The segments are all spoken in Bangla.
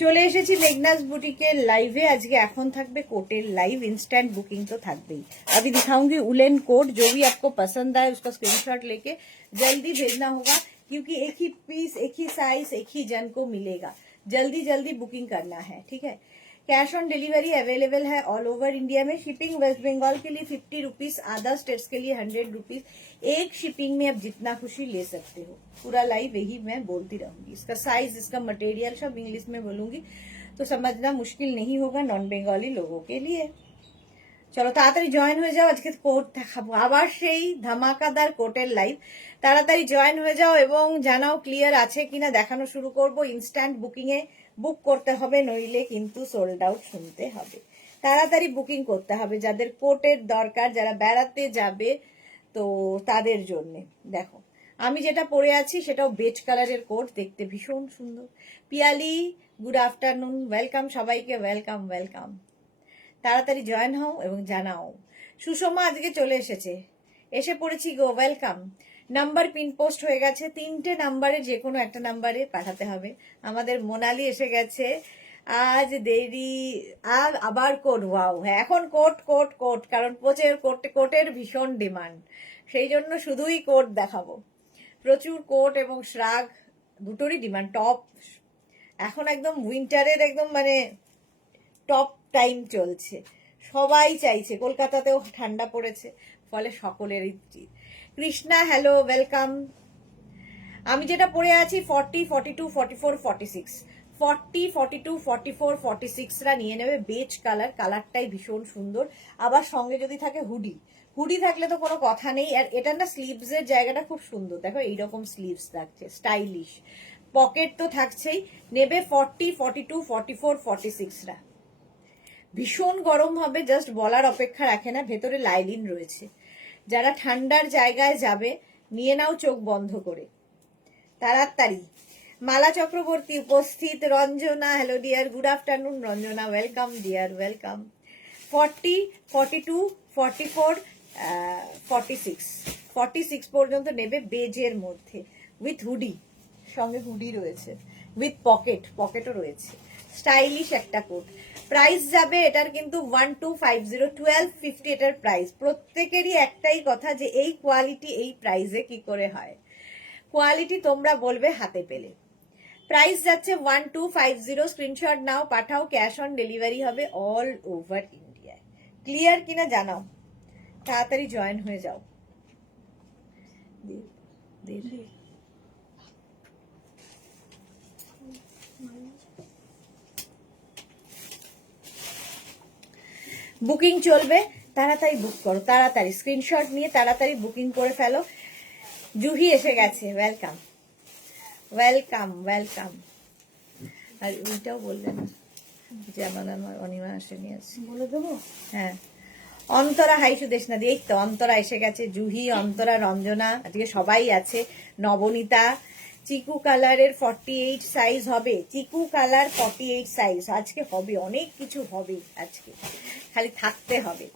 চলে এসেছি মেঘনাস বুটিকের লাইভে। আজকে এখন থাকবে कोटेर लाइव, इंस्टेंट बुकिंग तो থাকবেই। अभी दिखाऊंगी उलेन कोट, जो भी आपको पसंद आए उसका स्क्रीनशॉट लेके जल्दी भेजना होगा, क्योंकि एक ही पीस, एक ही साइज, एक ही जन को मिलेगा। जल्दी जल्दी बुकिंग करना है, ठीक है। कैश ऑन डिलीवरी अवेलेबल है ऑल ओवर इंडिया में। शिपिंग वेस्ट बंगाल के लिए 50 रुपीज, अदर स्टेट्स के लिए 100 रुपीज। एक शिपिंग में आप जितना खुशी ले सकते हो। पूरा लाइव यही मैं बोलती रहूंगी। इसका साइज, इसका मटेरियल सब इंग्लिश में बोलूंगी, तो समझना मुश्किल नहीं होगा नॉन बेंगली लोगों के लिए। চলো তাড়াতাড়ি জয়েন হয়ে যাও, আজকে কোট দেখাবো, আবার সেই ধামাকাদার কোটের লাইভ। তাড়াতাড়ি জয়েন হয়ে যাও এবং জানাও ক্লিয়ার আছে কিনা। দেখানো শুরু করব। ইনস্ট্যান্ট বুকিং এ বুক করতে হবে, নইলে কিন্তু সোল্ড আউট শুনতে হবে। তাড়াতাড়ি বুকিং করতে হবে যাদের কোটের দরকার, যারা বেড়াতে যাবে তো তাদের জন্য। দেখো আমি যেটা পরে আছি সেটাও বেজ কালারের কোট, দেখতে ভীষণ সুন্দর। পিয়ালি গুড আফটারনুন, ওয়েলকাম সবাইকে, ওয়েলকাম ওয়েলকাম। তাড়াতাড়ি জয়েন হও এবং জানাও। সুষমা আজকে চলে এসেছে, এসে পড়েছি গো, ওয়েলকাম। নাম্বার পিন পোস্ট হয়ে গেছে, 3টে নাম্বারে যে কোনো একটা নাম্বারে পাঠাতে হবে। আমাদের মোনালি এসে গেছে, আজ দেরি আর আবার কোট। ওয়াও, এখন কোট কোট কোট, কারণ কোটের ভীষণ ডিমান্ড, সেই জন্য শুধুই কোট দেখাবো। প্রচুর কোট এবং শ্রাগ দুটোরই ডিমান্ড। টপ এখন একদম উইন্টারের একদম মানে টপ টাইম চলছে, সবাই চাইছে। কলকাতাতেও ঠান্ডা পড়েছে, ফলে সকলেরই। Krishna hello, welcome. আমি যেটা পরে আছি 40, 42, 44, 46, 40, 42, 44, 46রা নিয়ে নেবে। বেজ কালার, কালারটাই ভীষণ সুন্দর। আবার সঙ্গে যদি থাকে হুডি, হুডি থাকলে তো কোনো কথা নেই। আর এটা না স্লিভস এর জায়গাটা খুব সুন্দর, দেখো এইরকম স্লিভস থাকছে, স্টাইলিশ। পকেট তো থাকছেই। নেবে 40, 42, 44, 46রা। ভীষণ গরম হবে, জাস্ট বলার অপেক্ষা রাখে না। ভেতরে লাইলিন রয়েছে। যারা ঠান্ডার জায়গায় যাবে নিয়ে নাও চোখ বন্ধ করে, তাড়াতাড়ি। মালা চক্রবর্তী উপস্থিত। Ranjana hello dear, good afternoon Ranjana, welcome deer, welcome. 40, 42, 44, 46, 46 পর্যন্ত নেবে বেজের মধ্যে, উইথ হুডি, সঙ্গে হুডি রয়েছে, উইথ পকেটও রয়েছে। স্টাইলিশ একটা কোট। প্রাইস যাবে এটার কিন্তু 1250, 1250 এটার প্রাইস। প্রত্যেকেরই একটাই কথা যে এই কোয়ালিটি এই প্রাইসে কি করে হয়। কোয়ালিটি তোমরা বলবে হাতে পেলে। প্রাইস যাচ্ছে 1250, স্ক্রিনশট নাও, পাঠাও। ক্যাশ অন ডেলিভারি হবে অল ওভার ইন্ডিয়ায়। ক্লিয়ার কিনা জানাও, তাড়াতাড়ি জয়েন হয়ে যাও। বুকিং চলবে, তাড়াতাড়ি বুক করো, তাড়াতাড়ি স্ক্রিনশট নিয়ে তাড়াতাড়ি বুকিং করে ফেলো। জুহি এসে গেছে, ওয়েলকাম ওয়েলকাম ওয়েলকাম। আর ওইটাও বললেন যেমন আমার অনিমা আসেনি, আছে বলে দেবো। হ্যাঁ, অন্তরা হাই সুদেশ না দিয়ে, এই তো অন্তরা এসে গেছে। জুহি, অন্তরা, রঞ্জনা, আজকে সবাই আছে। নবনীতা। চিকু কালারের 48 সাইজ হবে। চিকু কালার 48 সাইজ আজকে হবে, অনেক কিছু হবে আজকে, খালি থাকতে হবে।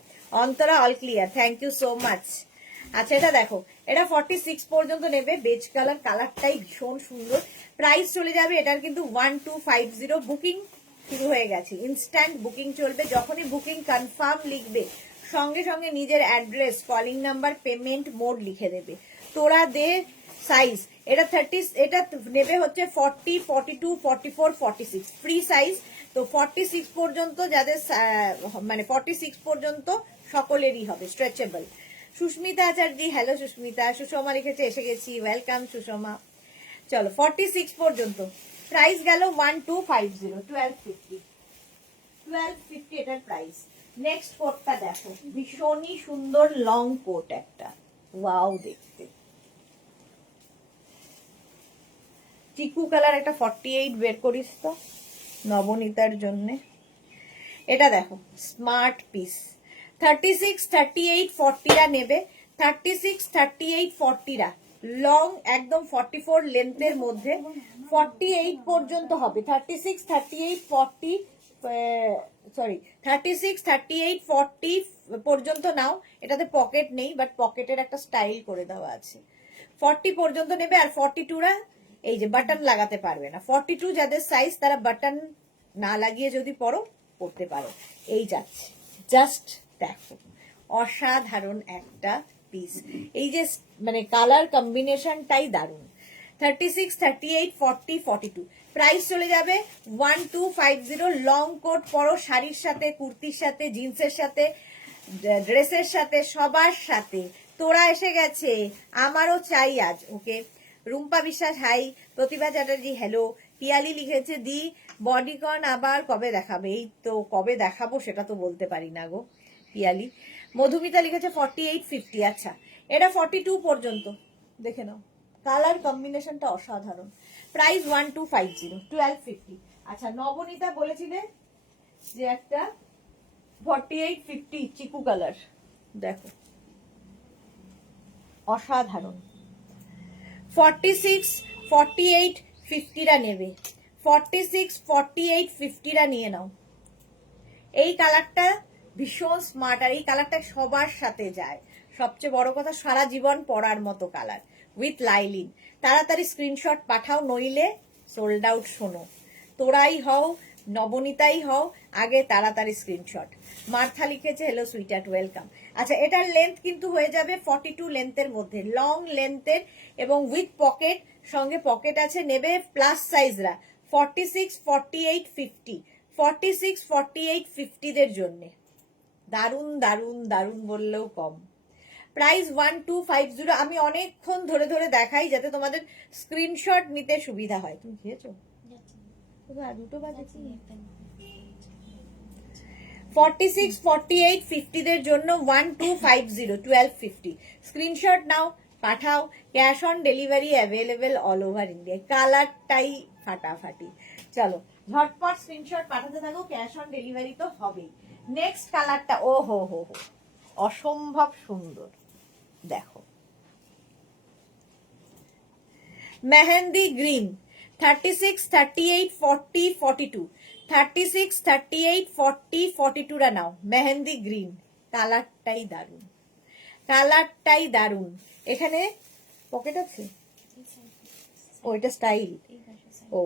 Antara all clear, thank you so much. আচ্ছা এটা দেখো, এটা 46 পর্যন্ত নেবে। বেজ কালার, কালারটাই ভীষণ সুন্দর। প্রাইস চলে যাবে এটার কিন্তু 1250। বুকিং শুরু হয়ে গেছে, ইনস্ট্যান্ট বুকিং চলবে। যখনই বুকিং কনফার্ম লিখবে সঙ্গে সঙ্গে নিজের address, calling number, payment mode লিখে দেবে। তোরা দে সাইজ। এটা 30, এটা নেবে হচ্ছে 40, 42, 44, 46 ফ্রি সাইজ। তো 46 পর্যন্ত যাদের মানে 46 পর্যন্ত সকলেরই হবে স্ট্রেচেবল। সুস্মিতা আচার্যি হ্যালো সুস্মিতা। সুষমা লিখেছে এসে গেছি, ওয়েলকাম সুষমা। চলো 46 পর্যন্ত। প্রাইস গেল 1250, 1250, 1250 এটার প্রাইস। নেক্সট কোটটা দেখো, ভীষণই সুন্দর লং কোট একটা, ওয়াও দেখতে। চিকু কালার একটা 48 বের করিস তো নবনীতার জন্য। এটা দেখো স্মার্ট পিস। 36, 38, 40রা নেবে। 36, 38, 40রা লং একদম 44 লেন্থের মধ্যে 48 পর্যন্ত হবে। 36, 38, 40, সরি 36, 38, 40 পর্যন্ত নাও। এটাতে পকেট নেই, বাট পকেটের একটা স্টাইল করে দেওয়া আছে। 40 পর্যন্ত নেবে। আর 42রা এই যে বাটন লাগাতে পারবে না। 42 যাদের সাইজ তারা বাটন না লাগিয়ে যদি পরো পরতে পারো। এই যাচ্ছে, জাস্ট দেখো অসাধারণ একটা পিস। এই যে মানে কালার কম্বিনেশনটাই দারুণ। 36, 38, 40, 42 প্রাইস চলে যাবে 1250। লং কোট পরো শাড়ির সাথে, কুর্তির সাথে, জিন্সের সাথে, ড্রেসের সাথে, সবার সাথে। তোরা এসে গেছে, আমারও চাই আজ। ওকে, রুম্পা বিশ্বাস হাই, প্রতিভা চ্যাটার্জি হ্যালো, পিয়ালি লিখেছে দি বডিকন আবার কবে দেখাবে? এই তো কবে দেখাবো সেটা তো বলতে পারি না গো পিয়ালি। মধুমিতা লিখেছে 48, 50। আচ্ছা, এটা 42 পর্যন্ত দেখে নাও, কালার কম্বিনেশনটা অসাধারণ। প্রাইস 1250, 1250। আচ্ছা, নবনীতা বলেছিলে যে একটা 48, 50 চিকু কালার, দেখো অসাধারণ। 46, 48, 50রা নেবে, 46, 48, 50রা নিয়ে নাও। এই কালারটা ভীষণ স্মার্ট, আর এই কালারটা সবার সাথে যায়। সবচেয়ে বড় কথা, সারা জীবন পরার মতো কালার উইথ লাইলিন। তাড়াতাড়ি স্ক্রিনশট পাঠাও, নইলে সোল্ড আউট। শোনো, তোরাই হও, নবনীতাই হও, আগে তাড়াতাড়ি স্ক্রিনশট। মার্থা লিখেছে হ্যালো সুইটার্ট, ওয়েলকাম। আচ্ছা, এটার লেন্থ কিন্তু হয়ে যাবে 42 লেন্থের মধ্যে, লং লেন্থের এবং উইথ পকেট, সঙ্গে পকেট আছে। নেবে প্লাস সাইজরা 46, 48, 50, 46, 48, 50দের জন্যে দারুণ দারুণ দারুণ বললেও কম। প্রাইস 1250। আমি অনেকক্ষণ ধরে ধরে দেখাই যাতে তোমাদের স্ক্রিনশট নিতে সুবিধা হয়। তুমি খেয়েছো? 46, 48, 50দের জন্য 1250, 1250। স্ক্রিনশট নাও, পাঠাও। Cash on delivery available all over India. কালারটাই ফাটাফাটি। চলো ঝটপট স্ক্রিনশট পাঠাতে থাকো, ক্যাশ অন ডেলিভারি তো হবেই। নেক্সট কালারটা ও হো হো হো, অসম্ভব সুন্দর। দেখো মেহেন্দি গ্রিন, 36, 38, 40, 42, 36, 38, 40, 42রা নাও। মেহেন্দি গ্রিন, কালারটাই দারুণ, কালারটাই দারুণ। এখানে পকেট আছে, ও এটা স্টাইল, ও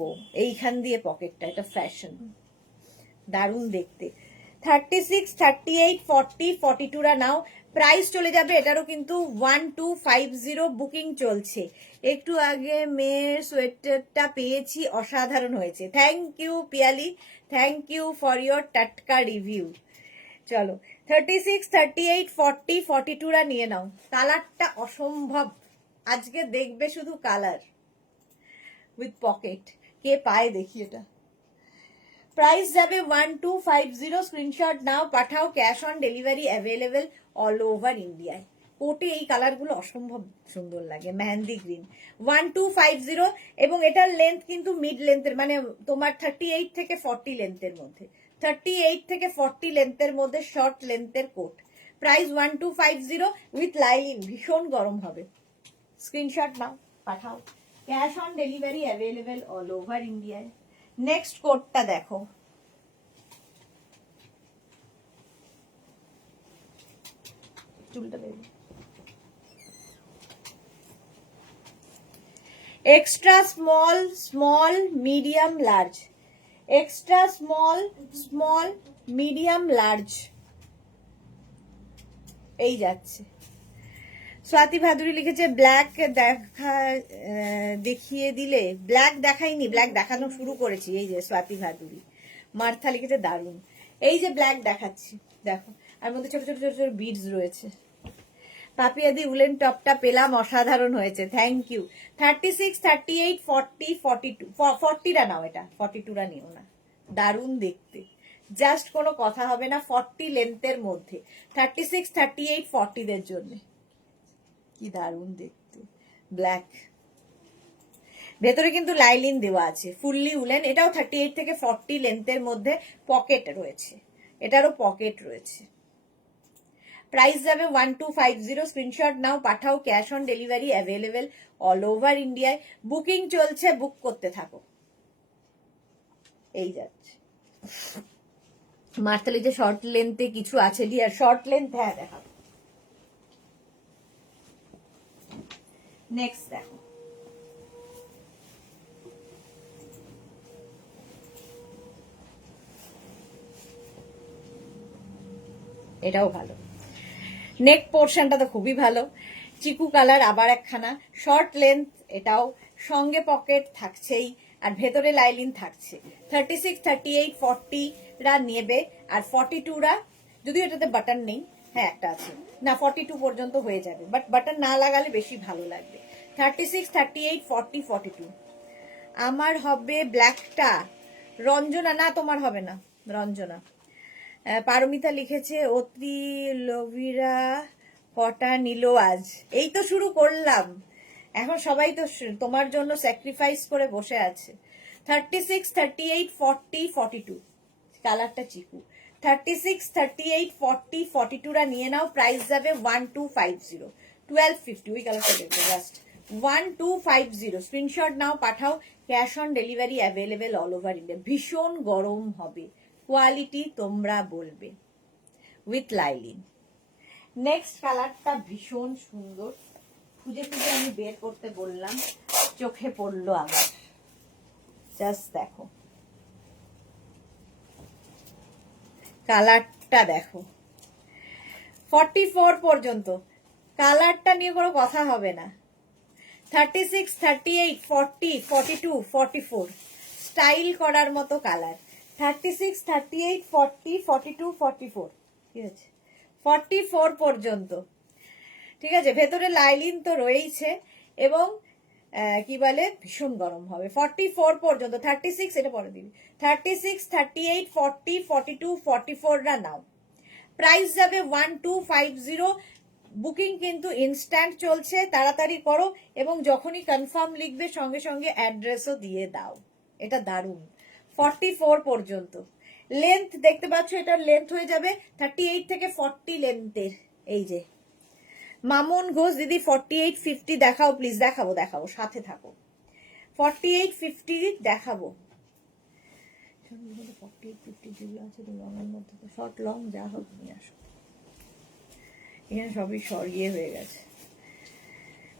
এইখান দিয়ে পকেটটা, এটা ফ্যাশন, দারুণ দেখতে। 36, 38, 40, 42রা নাও। প্রাইস চলে যাবে এটারও কিন্তু 1250, বুকিং চলছে। একটু আগে মেয়ের সোয়েটারটা পেয়েছি, অসাধারণ হয়েছে। Thank you Piyali, thank you for your টাটকা রিভিউ। চলো 36, 38, 40, 42রা নিয়ে নাও। কালারটা অসম্ভব, আজকে দেখবে শুধু কালার উইথ পকেট। কে পায় দেখি এটা। প্রাইস যাবে 1250, স্ক্রিনশট নাও, পাঠাও। Cash on delivery available all over ইন্ডিয়ায়। কোটে এই কালারগুলো অসম্ভব সুন্দর লাগে। মেহেন্দি গ্রিন 1250, এবং এটার লেন্থ কিন্তু মিড লেন্থের, মানে তোমার 38 থেকে 40 লেন্থের মধ্যে, 38 থেকে 40 লেন্থের মধ্যে শর্ট লেন্থের কোট। প্রাইস 1250 উইথ লাইলিন, ভীষণ গরম হবে। স্ক্রিনশট নাও, পাঠাও। Cash on delivery available all over ইন্ডিয়ায়। নেক্সট কোডটা দেখো, extra small, small, medium, large. Extra small, small, medium, large, এই যাচ্ছে। স্বাতি ভাদুরী লিখেছে ব্ল্যাক দেখা দেখিয়ে দিলে। ব্ল্যাক দেখাইনি, ব্ল্যাক দেখানো শুরু করেছি। এই যে স্বাতি ভাদুরী। মার্থা লিখেছে দারুণ। এই যে ব্ল্যাক দেখাচ্ছি, দেখো, আর মধ্যে ছোট ছোট ছোট ছোট বিডস রয়েছে। পাপিয়াদি উলেন টপটা পেলাম, অসাধারণ হয়েছে, থ্যাংক ইউ। 36, 38, 40, 42, 40রা নাও, এটা 42রা নিও না, দারুণ দেখতে, জাস্ট কোনো কথা হবে না। 40 লেন্থের মধ্যে 36, 38, 40দের জন্য কি দারুণ দেখতে। ব্ল্যাক, ভেতরে কিন্তু লাইলিন দেওয়া আছে, ফুললি উলেন। এটাও 38 থেকে 40 লেন্থের মধ্যে, পকেট রয়েছে, এটারও পকেট রয়েছে। প্রাইস যাবে 1250, স্ক্রিনশট নাও, পাঠাও। Cash on delivery available all over ইন্ডিয়ায়। বুকিং চলছে, বুক করতে থাকো। এই যাচ্ছে। মার্তালি যে শর্ট লেন্থে কিছু আছে ডিয়ার, শর্ট লেন্থ, হ্যাঁ দেখাবো। নেক্সট দেখো, এটাও ভালো। নেক পোর্শনটা তো খুবই ভালো, চিকু কালার আবার একখানা, শর্ট লেন্থ, এটাও সঙ্গে পকেট থাকছেই, আর ভেতরে লাইলিন থাকছে। 36, 38, 40 রা নেবে, আর 42 রা, যদিও এটাতে বাটন নেই, হ্যাঁ একটা আছে না, 42 পর্যন্ত হয়ে যাবে, বাট বাটন না লাগালে বেশি ভালো লাগবে। 36, 38, 40, 42 আমার হবে ব্ল্যাকটা। রঞ্জনা, না তোমার হবে না রঞ্জনা। পারমিতা লিখেছে অতি লভিরা কটা নিল আজ। এই তো শুরু করলাম, এখন সবাই তো তোমার জন্য স্যাক্রিফাইস করে বসে আছে। 36, 38, 40, 42 কালারটা চিকু। 36, 38, 40, 42 রা নিয়ে নাও, প্রাইস যাবে 1250, 1250। ওই কালারটা দেখবে জাস্ট 1250। স্ক্রিনশট নাও, পাঠাও, cash on delivery available all over India. ভীষণ গরম হবে, কোয়ালিটি তোমরা বলবে, উইথ লাইলিন। নেক্সট কালারটা ভীষণ সুন্দর, খুঁজে খুঁজে আমি বের করতে বললাম, চোখে পড়লো আমার, জাস্ট দেখো কালারটা, দেখো 44 পর্যন্ত কালারটা নিয়ে কোনো কথা হবে না। 36, 38, 40, 42, 44 স্টাইল করার মতো কালার। 36, 38, 40, 42, 44 ঠিক আছে, 44 পর্যন্ত ঠিক আছে। ভেতরে লাইলিন তো রয়েইছে, এবং কি বলে ভীষণ গরম হবে। 44 পর্যন্ত, 36 এটা পরে দিবি। 36, 38, 40, 42, 44 রা নাও, প্রাইস যাবে 1250। বুকিং কিন্তু ইনস্ট্যান্ট চলছে, তাড়াতাড়ি করো, এবং যখনই কনফার্ম লিখবে সঙ্গে সঙ্গে অ্যাড্রেসও দিয়ে দাও। এটা দারুণ। 44 পর্যন্ত লেন্থ দেখতে পাচ্ছ, এটার লেন্থ হয়ে যাবে 38 থেকে 40 লেন্থের। এই যে মামুন ঘোষ দিদি 48, 50 দেখাও প্লিজ। দেখাবো দেখাবো, সাথে থাকো। 48, 50 দেখাবো। 48, 50 যেগুলো আছে লংয়ের মধ্যে, তো শর্ট লং যা হোক নিয়ে আসো, এখানে সবই সরিয়ে হয়ে গেছে।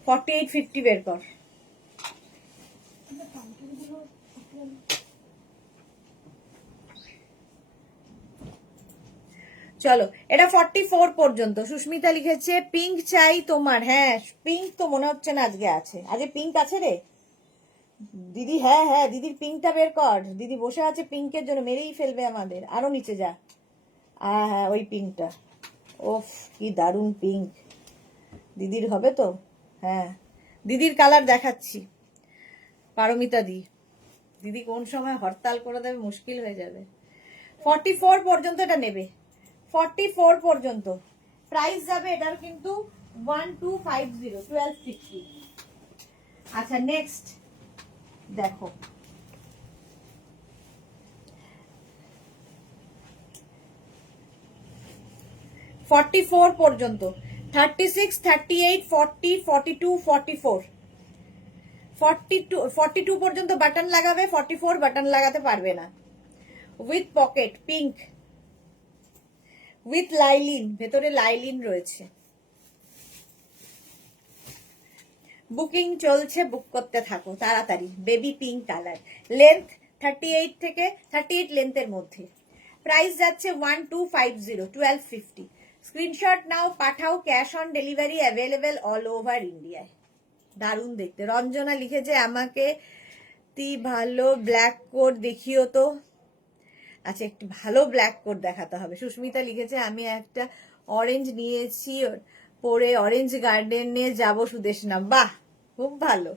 48, 50 বের কর। চলো, এটা 44 পর্যন্ত। সুস্মিতা লিখেছে পিঙ্ক চাই তোমার। হ্যাঁ পিঙ্ক তো মনে হচ্ছে না আজকে আছে, আজকে পিঙ্ক আছে রে দিদি। হ্যাঁ হ্যাঁ, দিদির পিঙ্কটা বের কর, দিদি বসে আছে পিঙ্কের জন্য, মেরেই ফেলবে আমাদের। আরো নিচে যা, হ্যাঁ ওই পিঙ্কটা, ওফ কি দারুণ পিঙ্ক। দিদির হবে তো? হ্যাঁ দিদির কালার দেখাচ্ছি, পারমিতা দি। দিদি কোন সময় হরতাল করে দেবে, মুশকিল হয়ে যাবে। 44 পর্যন্ত এটা নেবে, 44 পর্যন্ত প্রাইস যাবে এটার কিন্তু 1250, 1250। আচ্ছা নেক্সট দেখো, ফোর পর্যন্ত, 36, 38, 40, 42, 44 42 পর্যন্ত বাটন লাগাবে, 44 বাটন লাগাতে পারবে না। With pocket, pink, with lining, ভেতরে লাইলিন রয়েছে। বুকিং চলছে, বুক করতে থাকো তাড়াতাড়ি। বেবি পিঙ্ক কালার, লেন্থ 38 থেকে 38 লেন্থের মধ্যে, প্রাইস যাচ্ছে 1250, 1250। স্ক্রিনশট নাও, পাঠাও, cash on delivery available all over ইন্ডিয়ায়। দারুণ দেখতে। রঞ্জনা লিখেছে আমাকে তুই ভালো ব্ল্যাক কোট দেখিও তো। আচ্ছা একটু ভালো ব্ল্যাক কোট দেখাতে হবে। সুস্মিতা লিখেছে আমি একটা অরেঞ্জ নিয়েছি, পরে অরেঞ্জ গার্ডেনে যাবো সুদেশনা। বাহ খুব ভালো।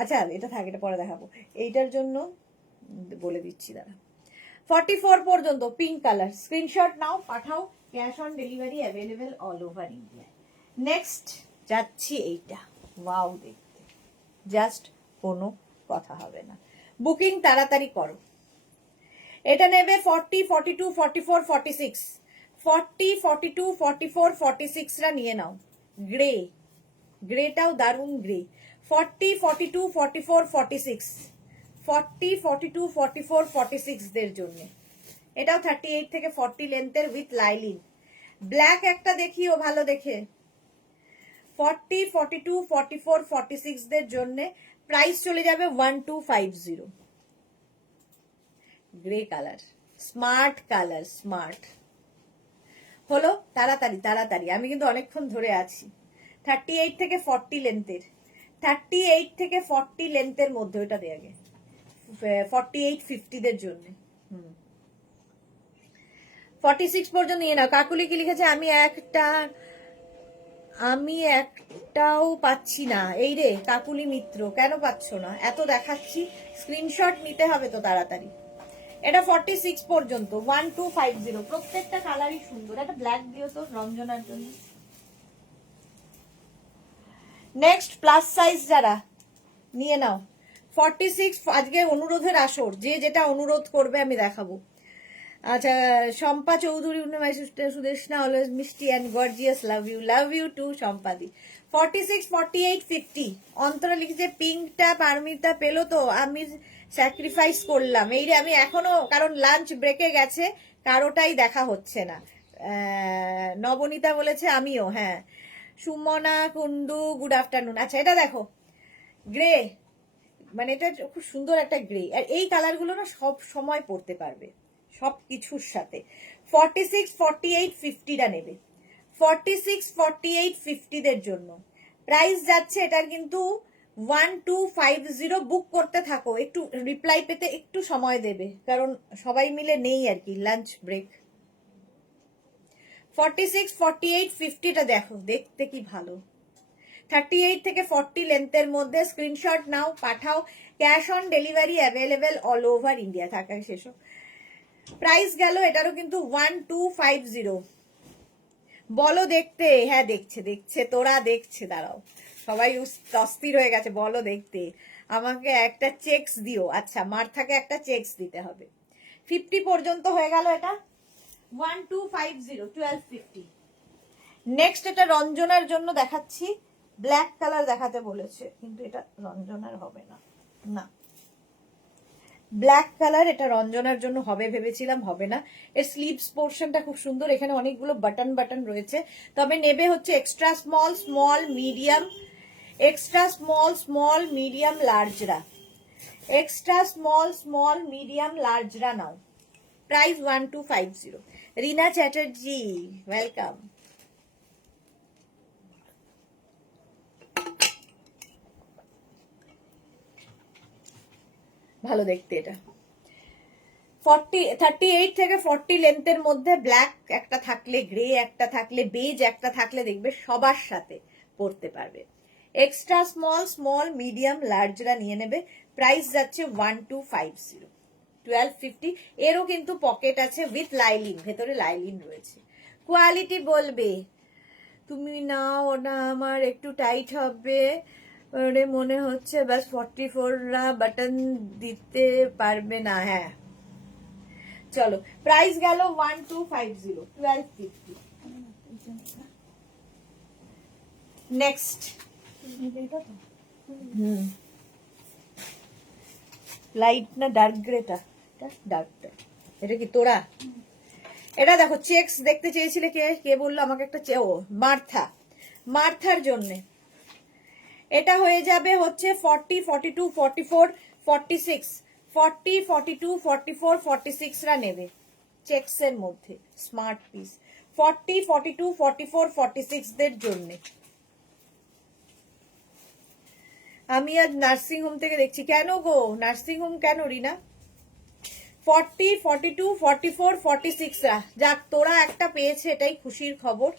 আচ্ছা এটা থাক, এটা পরে দেখাবো। এইটার জন্য বলে দিচ্ছি দাঁড়া। 44 পর্যন্ত পিঙ্ক কালার, স্ক্রিনশট নাও, পাঠাও, cash on delivery available all over India. Next যাচ্ছি এইটা, ওয়াও দেখতে, জাস্ট কোনো কথা হবে না। বুকিং তাড়াতাড়ি করো। এটা নেবে 40, 42, 44, 46, 40, 42, 44, 46 রা নিয়ে নাও। গ্রে, গ্রেটাও দারুণ গ্রে। 40, 42, 44, 46, 40, 42, 44, 46 দের জন্য। এটাও 38 থেকে 40 লেন্থের উইথ লাইলিন। ব্ল্যাক একটা দেখিও ভালো দেখে। 40, 42, 44, 46 দের জন্য প্রাইস চলে যাবে 1250। Grey colour, smart colour, smart. হলো, তাড়াতাড়ি তাড়াতাড়ি, আমি কিন্তু অনেকক্ষণ ধরে আছি। 38 থেকে 40 লেন্থের, 38 থেকে 40 লেন্থের মধ্যে, ওইটা দিয়ে আগে 48-50 দের জন্য। 46 পর্যন্ত নিয়ে নাও। কাকুলি কি লিখেছে, আমি একটাও পাচ্ছি না। এই রে কাকুলি মিত্র, কেন পাচ্ছ না? এত দেখাচ্ছি, স্ক্রিনশট নিতে হবে তো তাড়াতাড়ি। এটা 46 পর্যন্ত, 1250। প্রত্যেকটা কালারই সুন্দর। একটা ব্ল্যাক দিও তো রঞ্জনার জন্য। নেক্সট প্লাস সাইজ যারা, নিয়ে নাও। 46 আজকে অনুরোধের আসর, যে যেটা অনুরোধ করবে আমি দেখাবো। আচ্ছা, Shampa Chowdhury, my sister Sudeshna, always মিষ্টি and gorgeous, love you too শম্পাদি। 46, 48, 50। অন্তরা লিখেছে পিঙ্কটা পারমিতা পেলো তো, আমি স্যাক্রিফাইস করলাম। এই রে, আমি এখনো, কারণ লাঞ্চ ব্রেকে গেছে, কারোটাই দেখা হচ্ছে না। নবনীতা বলেছে আমিও, হ্যাঁ। Sumana Kundu, good afternoon. আচ্ছা, এটা দেখো, গ্রে, মানে এটা খুব সুন্দর একটা গ্রে, আর এই কালারগুলো না সব সময় পরতে পারবে সব কিছুর সাথে। 46, 48, 50টা নেবে। 46, 48, 50 দের জন্য প্রাইস যাচ্ছে এটার কিন্তু 1250। বুক করতে থাকো, একটু রিপ্লাই পেতে একটু সময় দেবে, কারণ সবাই মিলে নেই আর কি, লাঞ্চ ব্রেক। 46, 48, 50টা দেখো, দেখতে কি ভালো। 38 থেকে 40 লেন্থের মধ্যে, স্ক্রিনশট নাও, পাঠাও। Cash on delivery available all over India. থাকা শেষ। প্রাইস গেল এটারও কিন্তু 1250। বলো দেখতে, হ্যাঁ দেখছে দেখছে, তোরা দেখছে, দাঁড়াও, সবাই অস্থির হয়ে গেছে, বলো দেখতে। আমাকে একটা চেকস দিও। আচ্ছা, মার্থাকে একটা চেকস দিতে হবে। 50 পর্যন্ত হয়ে গেল এটা, 1250, 1250। নেক্সট এটা রঞ্জনার জন্য দেখাচ্ছি, ব্ল্যাক কালার দেখাতে বলেছে, কিন্তু এটা রঞ্জনার হবে না, না ব্ল্যাক কালার, এটা রঞ্জনার জন্য হবে ভেবেছিলাম, হবে না। এর স্লিভস পোর্শনটা খুব সুন্দর, এখানে অনেকগুলো বাটন বাটন রয়েছে। তবে নেবে হচ্ছে extra small, small, medium, extra small, small, medium, লার্জরা। এক্সট্রা স্মল, স্মল, মিডিয়াম, লার্জরা নাও। প্রাইস 1250। রিনা চ্যাটার্জি, ওয়েলকাম। ভালো দেখতে এটা। 38 থেকে 40 লেন্থের মধ্যে ব্ল্যাক একটা থাকলে, গ্রে একটা থাকলে, বেজ একটা থাকলে, দেখবে সবার সাথে পরতে পারবে। এক্সট্রা স্মল, স্মল, মিডিয়াম, লার্জরা নিয়ে নেবে। প্রাইস যাচ্ছে 1250, 1250। এরও কিন্তু পকেট আছে উইথ লাইলিন, ভেতরে লাইলিন রয়েছে। কোয়ালিটি বলবে, তুমি নাও না, আমার একটু টাইট হবে মনে হচ্ছে, বাস 44রা বাটন দিতে পারবে না। হ্যাঁ চলো, প্রাইস গেল 1250, 1250। নেক্সট, লাইট না ডার্ক গ্রেটা? ডার্কটা। এটা কি তোরা? এটা দেখো, চেকস দেখতে চেয়েছিলে, কে কে বললো আমাকে একটা ও মার্থা, মার্থার জন্যে এটা হয়ে যাবে হচ্ছে 40, 42, 44, 46, 40, 42, 44, 46রা নেবে চেকস এর মধ্যে, স্মার্ট পিস। 40, 42, 44, 46 দের জন্য। আমি আজ নার্সিং হোম থেকে দেখছি। কেন গো, নার্সিং হোম কেন রিনা? 40, 42, 44, 46রা, যাক তোরা একটা পেয়েছে, এটাই খুশির খবর।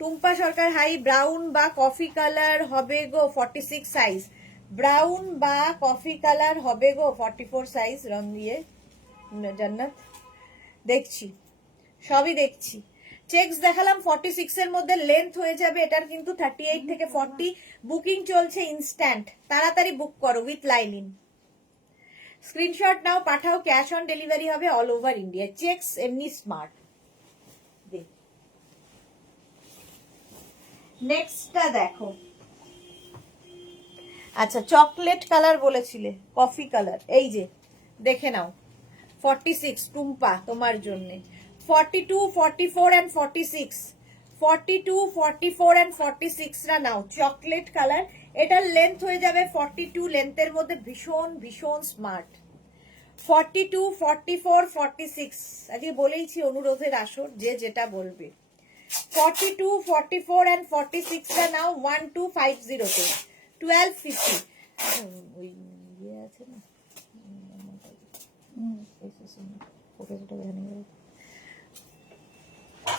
টুম্পা সরকার, হাই। ব্রাউন বা কফি কালার হবে গো 46 সাইজ, ব্রাউন বা কফি কালার হবে গো 44 সাইজ। রং দিয়ে জান্নাত, দেখছি, সবই দেখছি। চেকস দেখালাম 46 এর মধ্যে, লেন্থ হয়ে যাবে এটার কিন্তু 38 থেকে 40। বুকিং চলছে ইনস্ট্যান্ট, তাড়াতাড়ি বুক করো উইথ লাইলিন। স্ক্রিনশট নাও, পাঠাও। ক্যাশ অন ডেলিভারি হবে অল ওভার ইন্ডিয়া। চেকস এমনি স্মার্ট। নেক্সটটা দেখো, আচ্ছা চকলেট কালার বলেছিলে, কফি কালার, এই যে দেখে নাও। 46 টুম্পা তোমার জন্য। 42, 44 and 46, 42, 44 and 46রা now. Chocolate colour, এটার লেন্থ হয়ে যাবে 42 লেন্থের মধ্যে, ভীষণ ভীষণ স্মার্ট। 42, 44, 46 আজকে বলেইছি অনুরোধের আসর, যে যেটা বলবে। 42, 44 and 46 টা নাও 1250 তে 1250। ওই ইয়ে আছে না,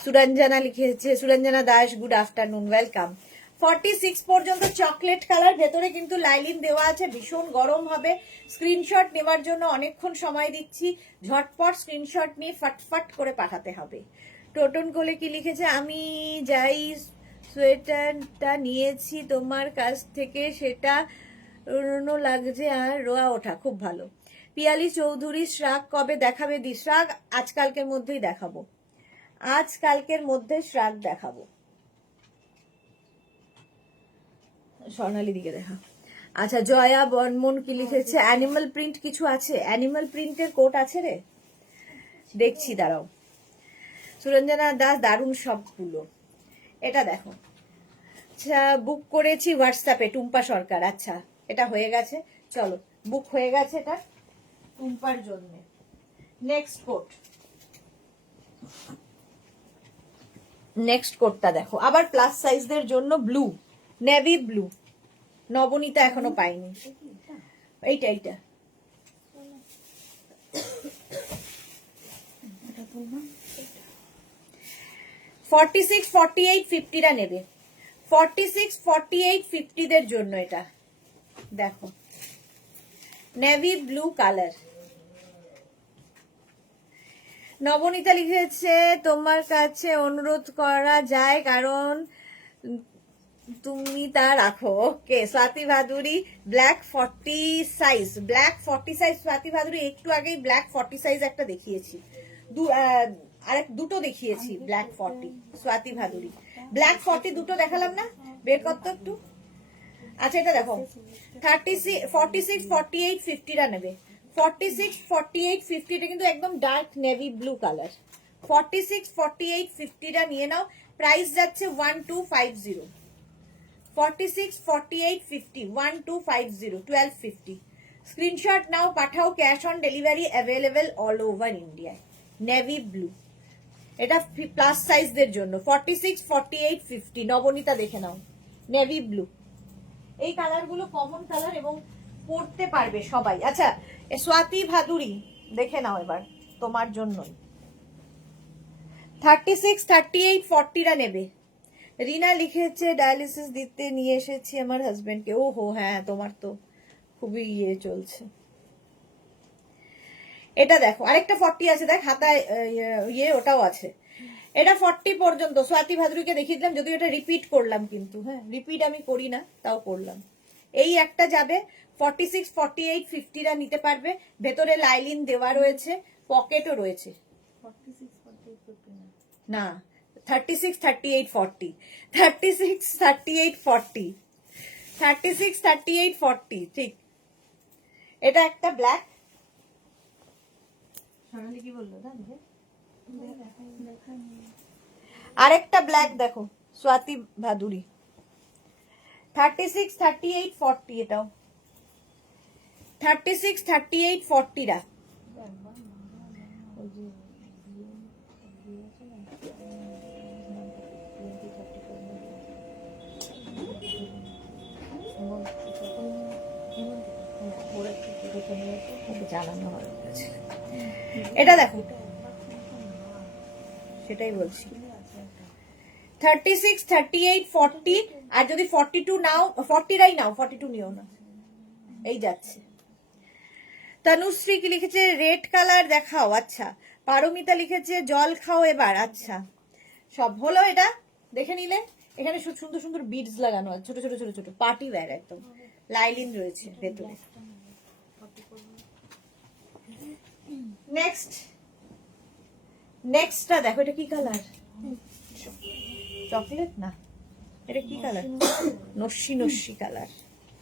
সুরঞ্জনা লিখেছে, Suranjana Das, good afternoon, welcome. 46 পর্যন্ত চকলেট কালার, ভেতরে কিন্তু লাইলিন দেওয়া আছে, ভীষণ গরম হবে। স্ক্রিনশট নেওয়ার জন্য অনেকক্ষণ সময় দিচ্ছি, ঝটপট স্ক্রিনশট নিয়ে ফটফট করে পাঠাতে হবে। টোটন কোলে কি লিখেছে, আমি যাই সোয়েটারটা নিয়েছি তোমার কাছ থেকে, সেটা লাগছে আর রোয়া ওঠা, খুব ভালো। পিয়ালি চৌধুরী, শ্রাগ কবে দেখাবে দি? শ্রাগ আজকালকের মধ্যেই দেখাবো, আজকালকের মধ্যে শ্রাগ দেখাবো। স্বর্ণালী দিকে দেখা। আচ্ছা, জয়া বর্মন কি লিখেছে, অ্যানিমাল প্রিন্ট কিছু আছে? অ্যানিমাল প্রিন্টের কোট আছে রে, দেখছি দাঁড়াও। সুরঞ্জনা দাস, দারুণ সবগুলো। এটা দেখো, আচ্ছা বুক করেছি হোয়াটসঅ্যাপে, টুম্পা সরকার। আচ্ছা এটা হয়ে গেছে, চলো বুক হয়ে গেছে এটা টুম্পার জন্য। নেক্সট কোট, নেক্সট কোটটা দেখো, আবার প্লাস সাইজদের জন্য ব্লু, নেভি ব্লু। নবনীতা এখনো পাইনি, এইটা এইটা 46, 48, 50টা নেবে। 46, 48, 50 দের জন্য এটা দেখো, নেভি ব্লু কালার। নবনীতা লিখেছে, তোমার কাছে অনুরোধ করা যায় কারণ তুমি তা রাখো। Okay, Swati Bhaduri, black 40 size, black 40 size. Swati Bhaduri একটু আগেই ব্ল্যাক 40 সাইজ একটা দেখিয়েছি, আরেক দুটো দেখিয়েছি ব্ল্যাক 40। স্বাতি ভাদুরী ব্ল্যাক 40 দুটো দেখালাম না, বের কর তো একটু। আচ্ছা এটা দেখো, 36, 46, 48, 50টা নেবে। 46, 48, 50টা কিন্তু একদম ডার্ক নেভি ব্লু কালার। 46, 48, 50টা নিয়ে নাও, প্রাইস যাচ্ছে 1250। 46, 48, 50, 1250, 1250। স্ক্রিনশট নাও, পাঠাও, cash on delivery available all over ইন্ডিয়ায়। নেভি ব্লু, এটা প্লাস সাইজদের জন্য। 46, 48, 50, নবনীতা দেখে নাও, নেভি ব্লু। এই কালারগুলো কমন কালার এবং পরতে পারবে সবাই। আচ্ছা স্বাতি ভাদুরী দেখে নাও এবার, তোমার জন্যই। 36, 38, 40টা নেবে। রিনা লিখেছে, ডায়ালিসিস দিতে নিয়ে এসেছি আমার হাজবেন্ডকে। ও হো, হ্যাঁ তোমার তো খুবই ইয়ে চলছে। এটা দেখো, আরেকটা 40 আছে, দেখ হাতায় ইয়ে, ওটাও আছে। এটা 40 পর্যন্ত। স্বাতি ভাদুরীকে দেখিয়ে দিলাম, যদিও এটা রিপিট করলাম, কিন্তু হ্যাঁ রিপিট আমি করি না, তাও করলাম। এই একটা যাবে। 46, 48, 50টা নিতে পারবে, ভেতরে লাইলিন দেওয়া রয়েছে, পকেটও রয়েছে। 46, 48, 50 না, 36, 38, 40, 36, 38, 40, 36, 38, 40, ঠিক। এটা একটা ব্ল্যাক, কি বললো আরেকটা ব্ল্যাক দেখো, স্বাতি ভাদুরী। 36, 38, 40, এটাও 36, 38, 40টা। জানানো হয়, এটা দেখো, সেটাই বলছি। 36, 38, 40, আর যদি 42 নাও, 40টাই নাও, 42 নিও না, এই যাচ্ছে। তনুশ্রী কি লিখেছে, রেড কালার দেখাও। আচ্ছা, পারমিতা লিখেছে, জল খাও এবার। আচ্ছা, সব হলো, এটা দেখে নিলে। এখানে সুন্দর সুন্দর বিডস লাগানো আছে, ছোট ছোট ছোট ছোট পার্টি ওয়্যার, একদম লাইলিন রয়েছে ভেতরে। নেক্সট, নেক্সটটা দেখো, এটা কি কালার? চকলেট না, এটা কি কালার? নস্যি নস্যি কালার,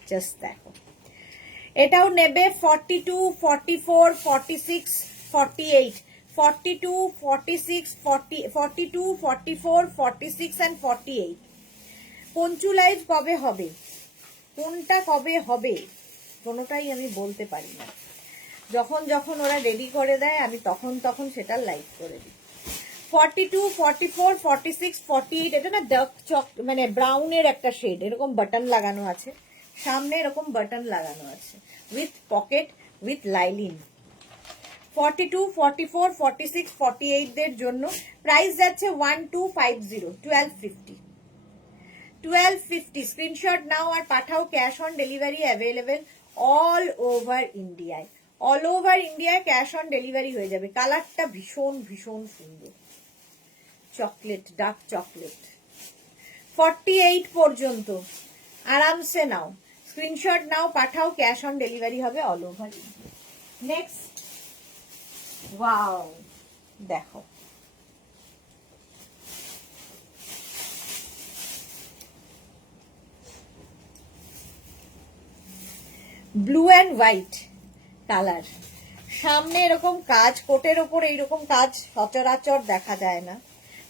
জাস্ট দেখো। এটাও নেবে 42, 44, 46, 48, 42, 46, 40, 42, 44, 46 and 48। পঞ্চু লাইভ কবে হবে, কোনটা কবে হবে কোনোটাই আমি বলতে পারি না। যখন যখন ওরা রেডি করে দেয় আমি তখন তখন সেটা লাইভ করে দিই। 42, 44, 46, 48, এটা না ডার্ক চক মানে ব্রাউনের একটা শেড, এরকম বাটন লাগানো আছে সামনে, এরকম বাটন লাগানো আছে উইথ পকেট উইথ লাইলিন। 42, 44, 46, 48 দের জন্য প্রাইস যাচ্ছে 1250, 1250, 1250। স্ক্রিনশট নাও আর পাঠাও, cash on delivery available all over ইন্ডিয়ায়, অল ওভার ইন্ডিয়ায় ক্যাশ অন ডেলিভারি হয়ে যাবে। কালারটা ভীষণ ভীষণ সুন্দর, চকলেট, ডার্ক চকলেট। 48 পর্যন্ত আরামসে নাও, স্ক্রিনশট নাও পাঠাও, ক্যাশ অন ডেলিভারি হবে all over India. Next, wow দেখো, ব্লু অ্যান্ড হোয়াইট কালার, সামনে এরকম কাজ, কোটের ওপর এইরকম কাজ সচরাচর দেখা যায় না,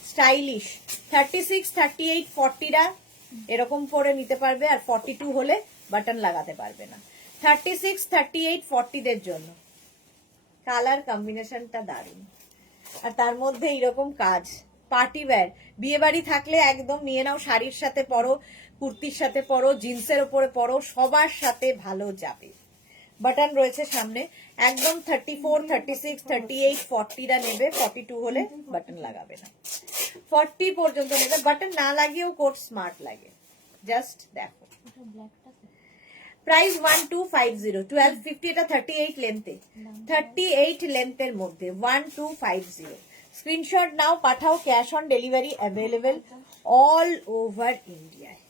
স্টাইলিশ। 36, 38, 40রা এরকম পরে নিতে পারবে, আর 42 হলে বাটন লাগাতে পারবে না। 36, 38, 40 দের জন্য কালার কম্বিনেশনটা দারুণ, আর তার মধ্যে এইরকম কাজ, পার্টি ওয়্যার, বিয়ে বাড়ি থাকলে একদম নিয়ে নাও, শাড়ির সাথে পরো, কুর্তির সাথে পরো, জিন্সের উপরে পরো, সবার সাথে ভালো যাবে। বাটন রয়েছে সামনে, একদম 34, 36, 38, 40রা নেবে, 42 হলে বাটন লাগাবে না। 40 পর্যন্ত নেবে, বাটন না লাগিয়েও কোট স্মার্ট লাগে। জাস্ট দেখো, প্রাইস 1250, 1250, এটা 38 লেন্থে, 38 লেন্থের মধ্যে 1250। স্ক্রিনশট নাও পাঠাও, cash on delivery available all over ইন্ডিয়ায়,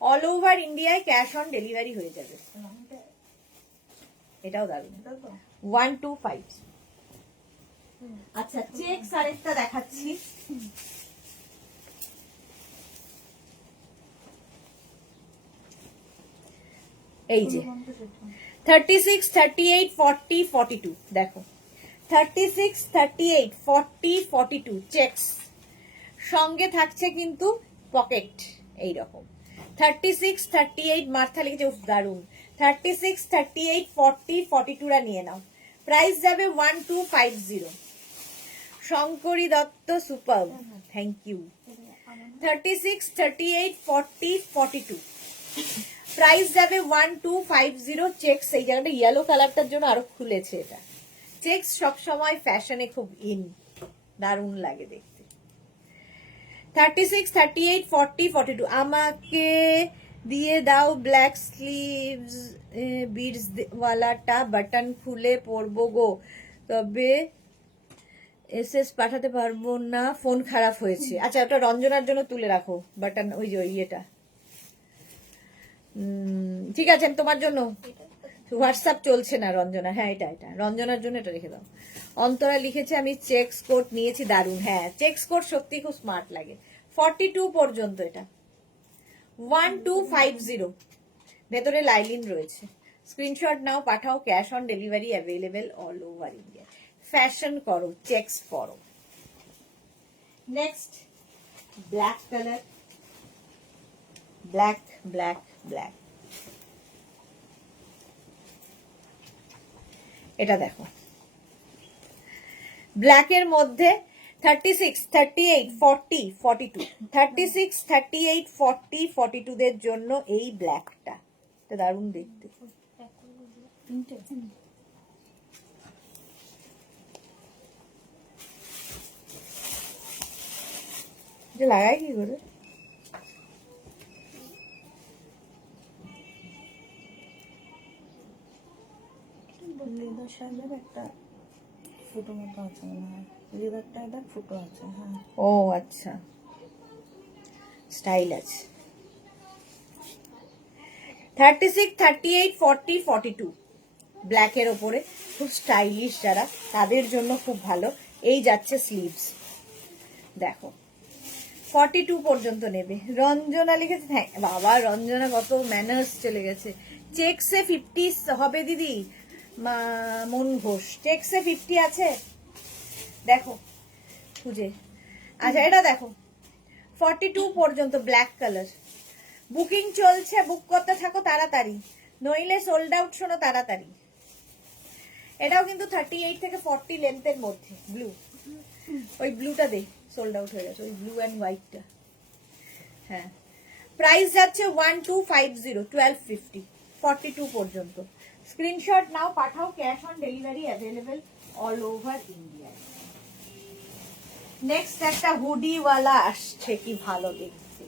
অল ওভার ইন্ডিয়ায় ক্যাশ অন ডেলিভারি হয়ে যাবে। এটাও দারুণ, 125। আচ্ছা, চেকস আরেকটা দেখাচ্ছি, এই যে 36, 38, 40, 42 দেখো, 36, 38, 40, 42 চেকস, সঙ্গে থাকছে কিন্তু পকেট এইরকম। 36, 38 মার্থা লিখেছে, উফ দারুন। 36, 38, 40, 42রা নিয়ে নাও, প্রাইস যাবে 1250। Shankari Dutta super, thank you. 36, 38, 40, 42 price যাবে 1250। চেকস, এই জায়গাটা ইয়েলো কালারটার জন্য আরো খুলেছে, এটা চেকস সবসময় ফ্যাশনে খুব ইন, দারুণ লাগে দেখতে। 36, 38, 40, 42 আমাকে দিয়ে দাও ব্ল্যাক স্লিভস বিডস ওয়ালাটা, বাটন খুলে পরবো গো, তবে এসএস পাঠাতে পারবো না, ফোন খারাপ হয়েছে। আচ্ছা, ওটা রঞ্জনার জন্য তুলে রাখো বাটন, ওই যে ইয়েটা, ঠিক আছে, তোমার জন্য হোয়াটসঅ্যাপ চলছে না রঞ্জনা, হ্যাঁ এটা এটা রঞ্জনার জন্য এটা রেখে দাও। অন্তরা লিখেছে আমি চেকস কোট নিয়েছি, দারুন, হ্যাঁ চেকস কোট সত্যি খুব স্মার্ট লাগে। 42 পর্যন্ত এটা 1250, ভেতরে লাইলিন রয়েছে। স্ক্রিনশট নাও পাঠাও, cash on delivery available all over India. Fashion করো, চেকস করো। Next, black colour, black black black, এটা দেখো, ব্ল্যাকের মধ্যে 36, 38, 40, 42, 36, 38, 40, 42 দের জন্য এই ব্ল্যাকটা, এটা দারুণ দেখতে। এটা লাগাই কি করে, লেদার শাড়ির একটা ফুটো মতো আছে মনে হয়, লেদারটা এটা ফুটো আছে, হ্যাঁ। ও আচ্ছা, স্টাইল আছে। 36, 38, 40, 42 ব্ল্যাকের ওপরে খুব স্টাইলিশ, যারা তাদের জন্য খুব ভালো। এই যাচ্ছে স্লিভস, দেখো 42 পর্যন্ত নেবে। রঞ্জনা লিখেছে, হ্যাঁ বাবা রঞ্জনা কত ম্যানার্স চলে গেছে। চেকসে 50 হবে দিদি, মন ঘোষ, চেকসে 50 আছে দেখো খুঁজে। আচ্ছা, এটা দেখো 42 পর্যন্ত ব্ল্যাক কালার, বুকিং চলছে, বুক করতে থাকো তাড়াতাড়ি, নইলে সোল্ড আউট, শোনো তাড়াতাড়ি। এটাও কিন্তু 38 থেকে 40 লেন্থের মধ্যে ব্লু। ওই ব্লুটা দে, সোল্ড আউট হয়ে গেছে ওই ব্লু অ্যান্ড হোয়াইটটা। হ্যাঁ, প্রাইস যাচ্ছে 1250, 1250, 42 পর্যন্ত। স্ক্রিনশট নাও, পাঠাও, cash on delivery available all over India. Next একটা হুডিওয়ালা আসছে, কি ভালো দেখতে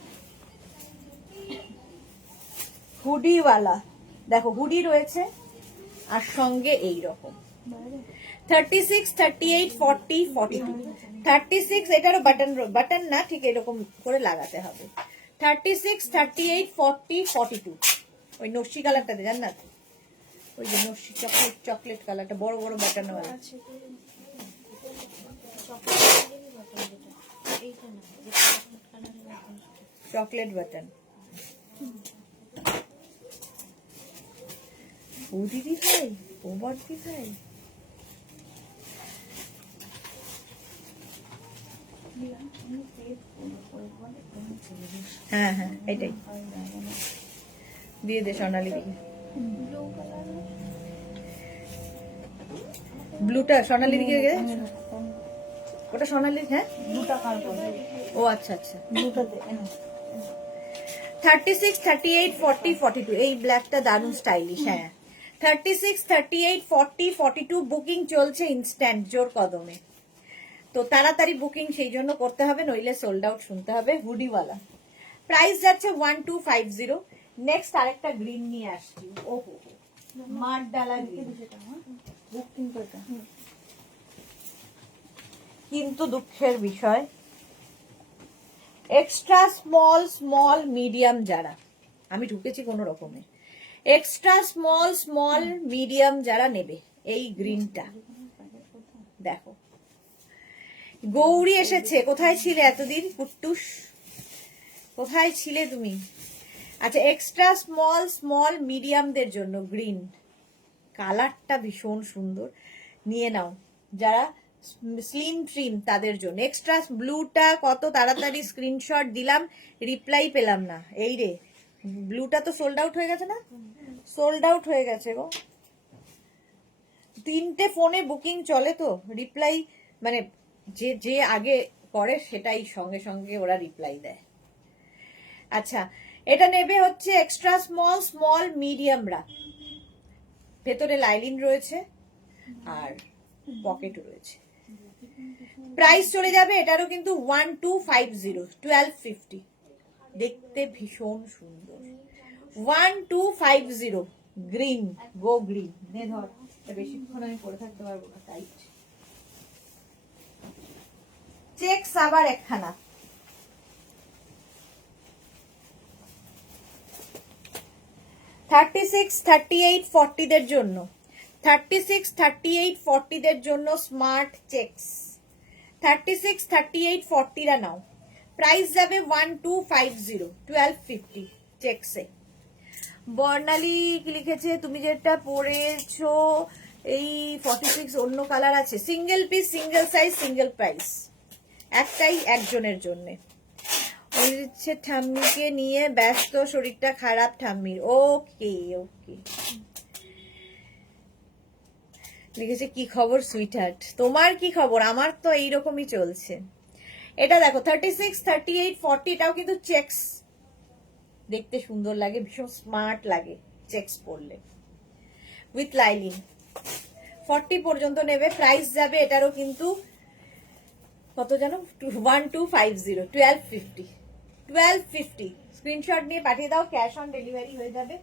হুডিওয়ালা। দেখো হুডি রয়েছে আর সঙ্গে এই রকম 36, 38, 40, 42। 36 এটারও বাটন না, ঠিক এরকম করে লাগাতে হবে। 36, 38, 40, 42। ওই নস্যি কালারটাতে জান না, ওই যে নস্যি চকলেট কালারটা, বড় বড় বাটন ওয়ালা চকলেট বাটন। ও দিদি ভাই, ও বড়দি ভাই, হ্যাঁ হ্যাঁ এটাই দিয়ে দে সোনালি দিকে। ব্লুটা সোনালি দিকে, ওটা সোনালি। হ্যাঁ ও আচ্ছা আচ্ছা। 36, 38, 40, 42 এই ব্ল্যাকটা দারুন স্টাইলিশ। হ্যাঁ 36, 38, 40, 42 বুকিং চলছে ইনস্ট্যান্ট জোর কদমে। তো তাড়াতাড়ি বুকিং সেই জন্য করতে হবে, নইলে সোল্ড আউট শুনতে হবে। হুডিওয়ালা প্রাইস যাচ্ছে 1250। নেক্সট আরেকটা গ্রিন নিয়ে আসছি। ওহো মাঠ ডালা গ্রিন, কিন্তু দুঃখের বিষয় এক্সট্রা স্মল মিডিয়াম যারা, আমি ঢুকেছি কোন রকমে, এক্সট্রা স্মল মিডিয়াম যারা নেবে এই গ্রিনটা দেখো। গৌরী এসেছে, কোথায় ছিলে এতদিন কুট্টুস, কোথায় ছিলে তুমি? আচ্ছা, এক্সট্রা স্মল মিডিয়ামদের জন্য গ্রিন কালারটা ভীষণ সুন্দর, নিয়ে নাও। যারা স্লিম ট্রিম তাদের জন্য এক্সট্রা ব্লুটা কত তাড়াতাড়ি স্ক্রিনশট দিলাম, রিপ্লাই পেলাম না। এই রে, ব্লুটা তো সোল্ড আউট হয়ে গেছে না? সোল্ড আউট হয়ে গেছে গো। 3টে ফোনে বুকিং চলে তো, রিপ্লাই মানে যে আগে করে সেটাই সঙ্গে সঙ্গে ওরা রিপ্লাই দেয়। আচ্ছা, এটা নেবে হচ্ছে এক্সট্রা স্মল মিডিয়ামরা, ভেতরে লাইলিন রয়েছে আর পকেটও রয়েছে। প্রাইস চলে যাবে এটারও কিন্তু 1250, 1250। দেখতে ভীষণ সুন্দর। 1250 গ্রিন, গো গ্রিন। নে ধর, বেশিক্ষণ আমি পরে থাকতে পারবো না, টাইট। চেকস আবার একখানা, থার্টি সিক্স, 38, 40 দের জন্য, 36, 38, 40 দের জন্য স্মার্ট চেকস। 36, 38, 40 রা নাও। প্রাইস যাবে 1250, 1250 চেকসে। বর্ণালী কি লিখেছে, তুমি যেটা পরেছো এই 46 অন্য কালার আছে, single piece, single size, single price, একটাই একজনের জন্য। ওই হচ্ছে ঠাম্মিকে নিয়ে ব্যস্ত, শরীরটা খারাপ ঠাম্মির। ওকে ওকে, লিখেছে কি খবর সুইটহার্ট, তোমার কি খবর? আমার তো এইরকমই চলছে। এটা দেখো 36, 38, 40, এটাও কিন্তু চেকস, দেখতে সুন্দর লাগে, ভীষণ স্মার্ট লাগে চেকস পরলে, উইথ লাইলিন। 40 পর্যন্ত নেবে, প্রাইস যাবে এটারও কিন্তু কত জানো, 1250, 1250, 1250। স্ক্রিনশট নিয়ে পাঠিয়ে দাও, ক্যাশ অন ডেলিভারি হয়ে যাবে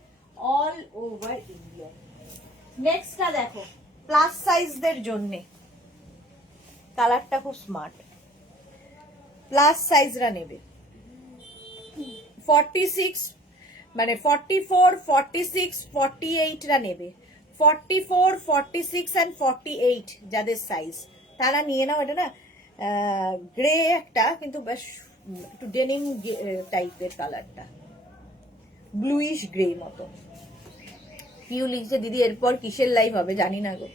অল ওভার ইন্ডিয়া। নেক্সটটা দেখো প্লাস সাইজদের জন্য, কালারটা খুব স্মার্ট, প্লাস সাইজরা নেবে। 46 মানে 44, 46, 48 রা নেবে। 44, 46 and 48 যাদের সাইজ তারা নিয়ে নাও। এটা না গ্রে একটা, কিন্তু বেশ একটু ডেনিম টাইপের কালারটা, ব্লুইশ গ্রে মতো। পিউ লিখছে দিদি এরপর কিসের লাইভ হবে জানি না গো।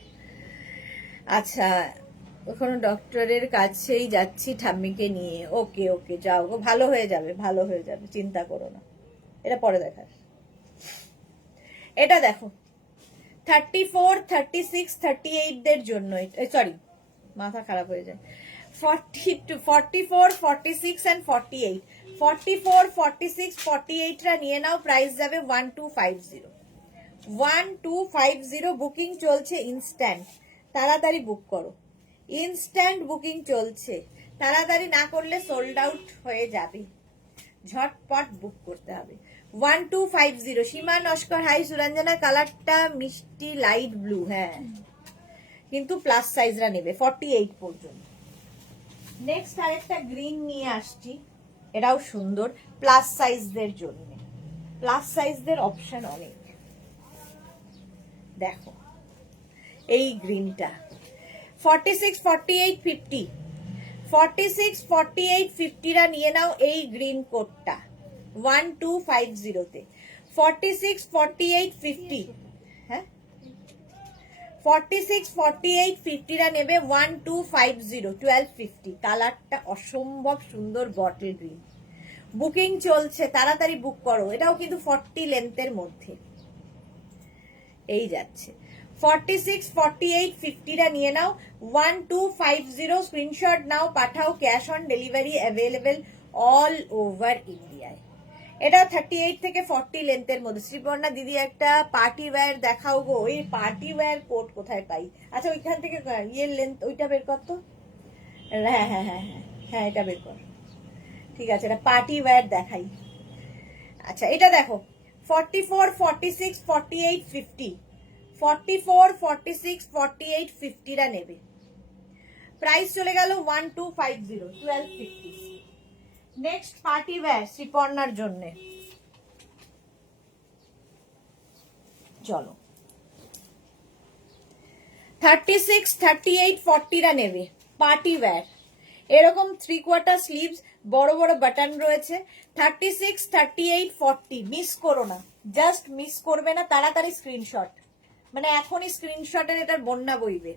আচ্ছা, ওখানে ডক্টরের কাছেই যাচ্ছি ঠাম্মিকে নিয়ে। ওকে ওকে, যাও গো, ভালো হয়ে যাবে, ভালো হয়ে যাবে, চিন্তা করো না। এটা পরে দেখার। এটা দেখো 34, 36, 38 দের জন্য, সরি মাথা খারাপ হয়ে যায়, 44, 46 and 48, 44, 46, 48 রা নিয়ে নাও, প্রাইস যাবে 1250, 1250 বুকিং চলছে ইনস্ট্যান্ট, তাড়াতাড়ি বুক করো, ইনস্ট্যান্ট বুকিং চলছে, তাড়াতাড়ি না করলে সোল্ড আউট হয়ে যাবে, ঝটপট বুক করতে হবে। 1250। সীমা নস্কর হাই, সুরঞ্জনা কালারটা মিষ্টি লাইট ব্লু, হ্যাঁ কিন্তু প্লাস সাইজরা নেবে 48 পর্যন্ত। নেক্সট আরেকটা গ্রিন নিয়ে আসছি, এটাও সুন্দর প্লাস সাইজদের জন্য, প্লাস সাইজদের অপশন অনেক, দেখো এই গ্রিনটা 46, 48, 50, 46, 48, 50 রা নিয়ে নাও এই গ্রিন কোডটা 1250 তে, 46, 48, 50, হ্যাঁ 46, 48, 50 রা নেবে 1250, 1250, কালারটা অসম্ভব সুন্দর বটল গ্রিন, বুকিং চলছে, তাড়াতাড়ি বুক করো, এটাও কিন্তু 40 লেন্থের মধ্যে, এই যাচ্ছে 46, 48, 50 রা নিয়ে নাও 1250, স্ক্রিনশট নাও, পাঠাও, cash on delivery available all over ইন্ডিয়ায়। এটা 38 থেকে 40 লেন্থের মধ্যে। শ্রীপর্ণা দিদি একটা পার্টি ওয়্যার দেখাও গো, ওই পার্টি ওয়্যার কোট কোথায় পাই? আচ্ছা ওইখান থেকে ইয়ের লেন্থ ওইটা বের কর তো, হ্যাঁ হ্যাঁ হ্যাঁ হ্যাঁ হ্যাঁ এটা বের কর, ঠিক আছে এটা পার্টি ওয়্যার দেখাই। আচ্ছা এটা দেখো 44, 46, 48, 50, 44, 46, 48, 50 রা নেবে, প্রাইস চলে গেল 1250, 1250। নেক্সট পার্টি ওয়্যার শ্রীপর্ণার জন্য, চলো 36, 38, 40 রা নেবে পার্টি ওয়্যার, এরকম 3/4 স্লিভস, বড় বড় বাটন রয়েছে, 36, 38, 40 মিস করো না, জাস্ট মিস করবে না, তাড়াতাড়ি স্ক্রিনশট, মানে এখনই স্ক্রিনশটের এটার বন্যা বইবে।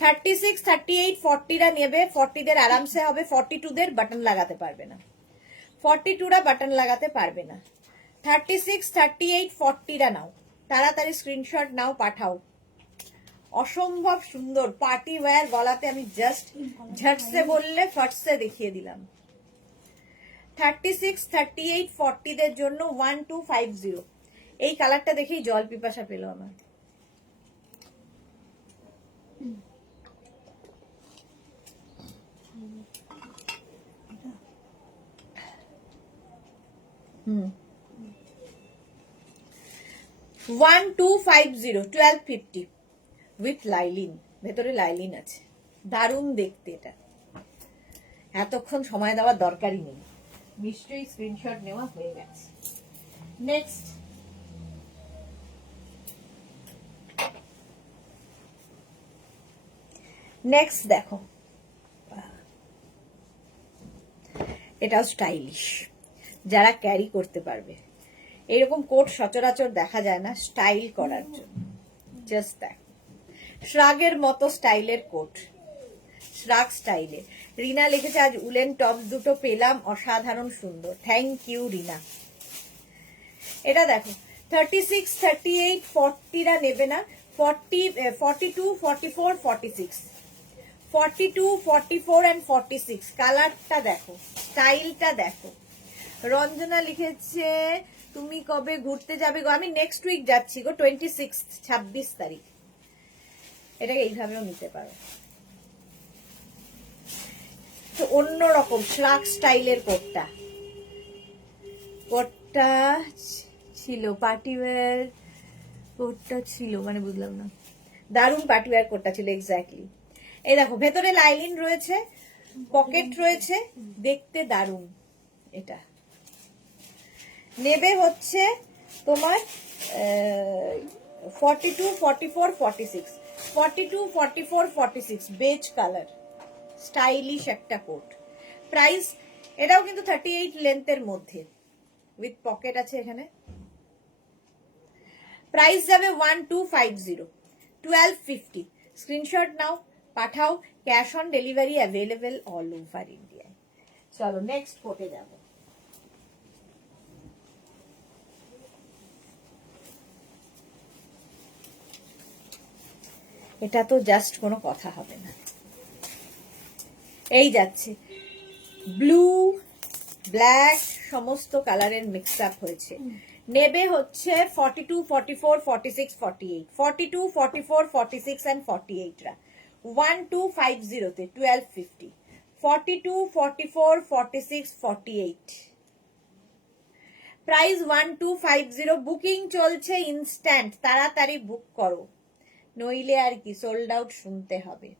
36, 38, 40 রা নেবে, 40 দের আরামসে হবে, 42 দের বাটন লাগাতে পারবে না, 42 রা বাটন লাগাতে পারবে না। 36, 38, 40 রা নাও, তাড়াতাড়ি স্ক্রিনশট নাও, পাঠাও, অসম্ভব সুন্দর পার্টি ওয়্যার, গলাতে আমি জাস্ট ঝটসে বললে ফটসে দেখিয়ে দিলাম। 36, 38, 40 দের জন্য 1250, এই কালারটা দেখেই জল পিপাসা পেল আমার। হুম 1250, 1250 উইথ লাইলিন, ভেতরে লাইলিন আছে, দারুণ দেখতে, এটা এতক্ষণ সময় দেওয়ার দরকারই নেই, নিশ্চয়ই স্ক্রিনশট নেওয়া হয়ে গেছে। নেক্সট নেক্সট দেখো, এটাও স্টাইলিশ, যারা ক্যারি করতে পারবে, এরকম কোট সচরাচর দেখা যায় না, স্টাইল করার জন্য জাস্ট দেখো, শ্রাগের মতো স্টাইলের কোট, শ্রাগ স্টাইলে। রিনা লিখেছে আজ উলেন টপ দুটো পেলাম, অসাধারণ সুন্দর, থ্যাংক ইউ রিনা। এটা দেখো 36, 38, 40 রা নেবে না, 40, 42, 44, 46, 42, 44 and 46, কালারটা দেখো, স্টাইলটা দেখো। রঞ্জনা লিখেছে তুমি কবে ঘুরতে যাবে গো? আমি নেক্সট উইক যাচ্ছি গো, 26, 26 তারিখ। এটাকে এইভাবেও নিতে পারো, তো অন্যরকম শ্রাগ স্টাইলের কোটটা, কোটটা ছিল পার্টি ওয়্যার, কোটটা ছিল মানে বুঝলাম না, দারুণ পার্টি ওয়্যার কোটটা ছিল এক্স্যাক্টলি। এই দেখো ভেতরে লাইলিন রয়েছে, পকেট রয়েছে, দেখতে দারুণ। এটা নেবে হচ্ছে তোমার 42, 44, 46, 42, 44, 46, বেজ কালার, স্টাইলিশ একটা কোট, প্রাইস এটাও কিন্তু 38 লেন্থের মধ্যে, উইথ পকেট আছে এখানে, প্রাইস যাবে 1250, 1250, স্ক্রিনশট নাও, পাঠাও, cash on delivery available all over ইন্ডিয়ায়। চলো নেক্সট কোটে যাবো, এটা তো জাস্ট কোনো কথা হবে না। এই যাচ্ছে ব্লু ব্ল্যাক সমস্ত কালারের মিক্স আপ হয়েছে। নেবে হচ্ছে 42, 44, 46, 48, 42, 44, 46 and 48 রা 1250 তে 1250, 42, 44, 46, 48 প্রাইস 1250। বুকিং চলছে ইনস্ট্যান্ট, তাড়াতাড়ি বুক করো, নইলে আর কি সোল্ড আউট শুনতে হবে।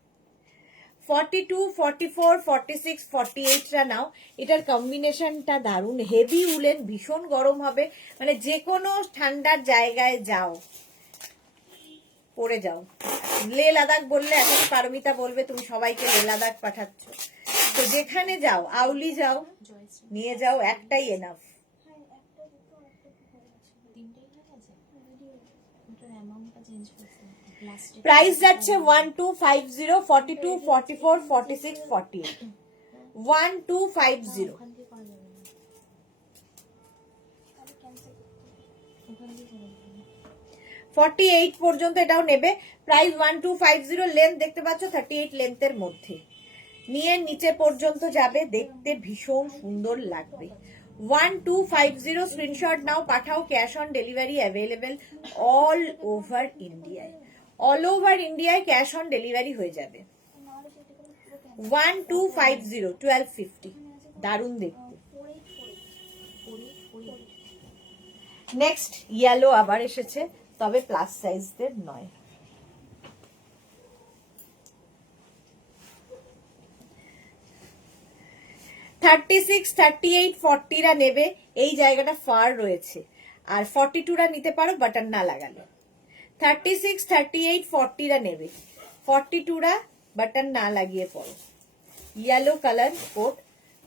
42, 44, 46, 48 রা নাও। এটার কম্বিনেশনটা দারুণ, হেভি উলেন, ভীষণ গরম হবে, মানে যে কোনো ঠান্ডার জায়গায় যাও পরে যাও। লে লাদাখ বললে এখন পারমিতা বলবে তুমি সবাইকে লে লাদাখ পাঠাচ্ছ, তো যেখানে যাও, আউলি যাও, নিয়ে যাও, একটাই এনাফ। প্রাইস যাচ্ছে 1250, 42, 44, 46, 48, 1250। 48 পর্যন্ত এটাও নেবে। প্রাইস 1250। লেন্থ দেখতে পাচ্ছ 38 লেন্থের মধ্যে, নিয়ে নিচে পর্যন্ত যাবে, দেখতে ভীষণ সুন্দর লাগবে। 1250 স্ক্রিনশট নাও, পাঠাও, cash on delivery available all over ইন্ডিয়ায়। অল ওভার ইন্ডিয়ায় ক্যাশ অন ডেলিভারি হয়ে যাবে। 1250, 1250, দারুণ দেখতে। নেক্সট ইয়েলো আবার এসেছে, তবে প্লাস সাইজদের নয়। থার্টি সিক্স, 38, 40 রা নেবে, এই জায়গাটা ফার রয়েছে, আর 42 রা নিতে পারো বাটন না লাগালে। 36, 38, 40 রা নেবে, 42 রা বাটন না লাগিয়ে পড়ো। ইয়েলো কালার কোট,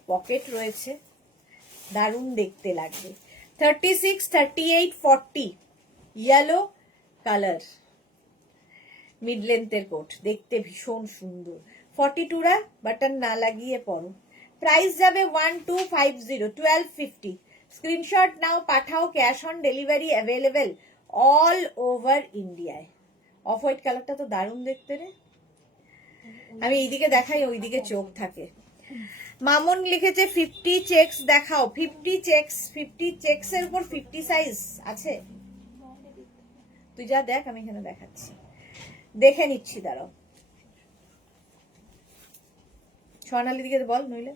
পকেট রয়েছে, দারুণ দেখতে লাগবে। 36, 38, 40 ইয়েলো কালার মিড লেন্থের কোট, দেখতে ভীষণ সুন্দর। 42 রা বাটন না লাগিয়ে পড়ো। প্রাইস যাবে 1250, 1250। স্ক্রিনশট নাও, পাঠাও, cash on delivery available all over ইন্ডিয়ায়। অফ হোয়াইট কালারটা তো দারুণ দেখতে রে, আমি এইদিকে দেখাই, ওইদিকে চোখ থাকে। মামুন লিখেছে 50 চেকস দেখাও। 50 চেকস, 50 চেকস এর উপর 50 সাইজ আছে? তুই যা দেখ, আমি এখানে দেখাচ্ছি, দেখে নিচ্ছি, দাঁড়াও। স্বর্ণালী দিকে বল, নইলে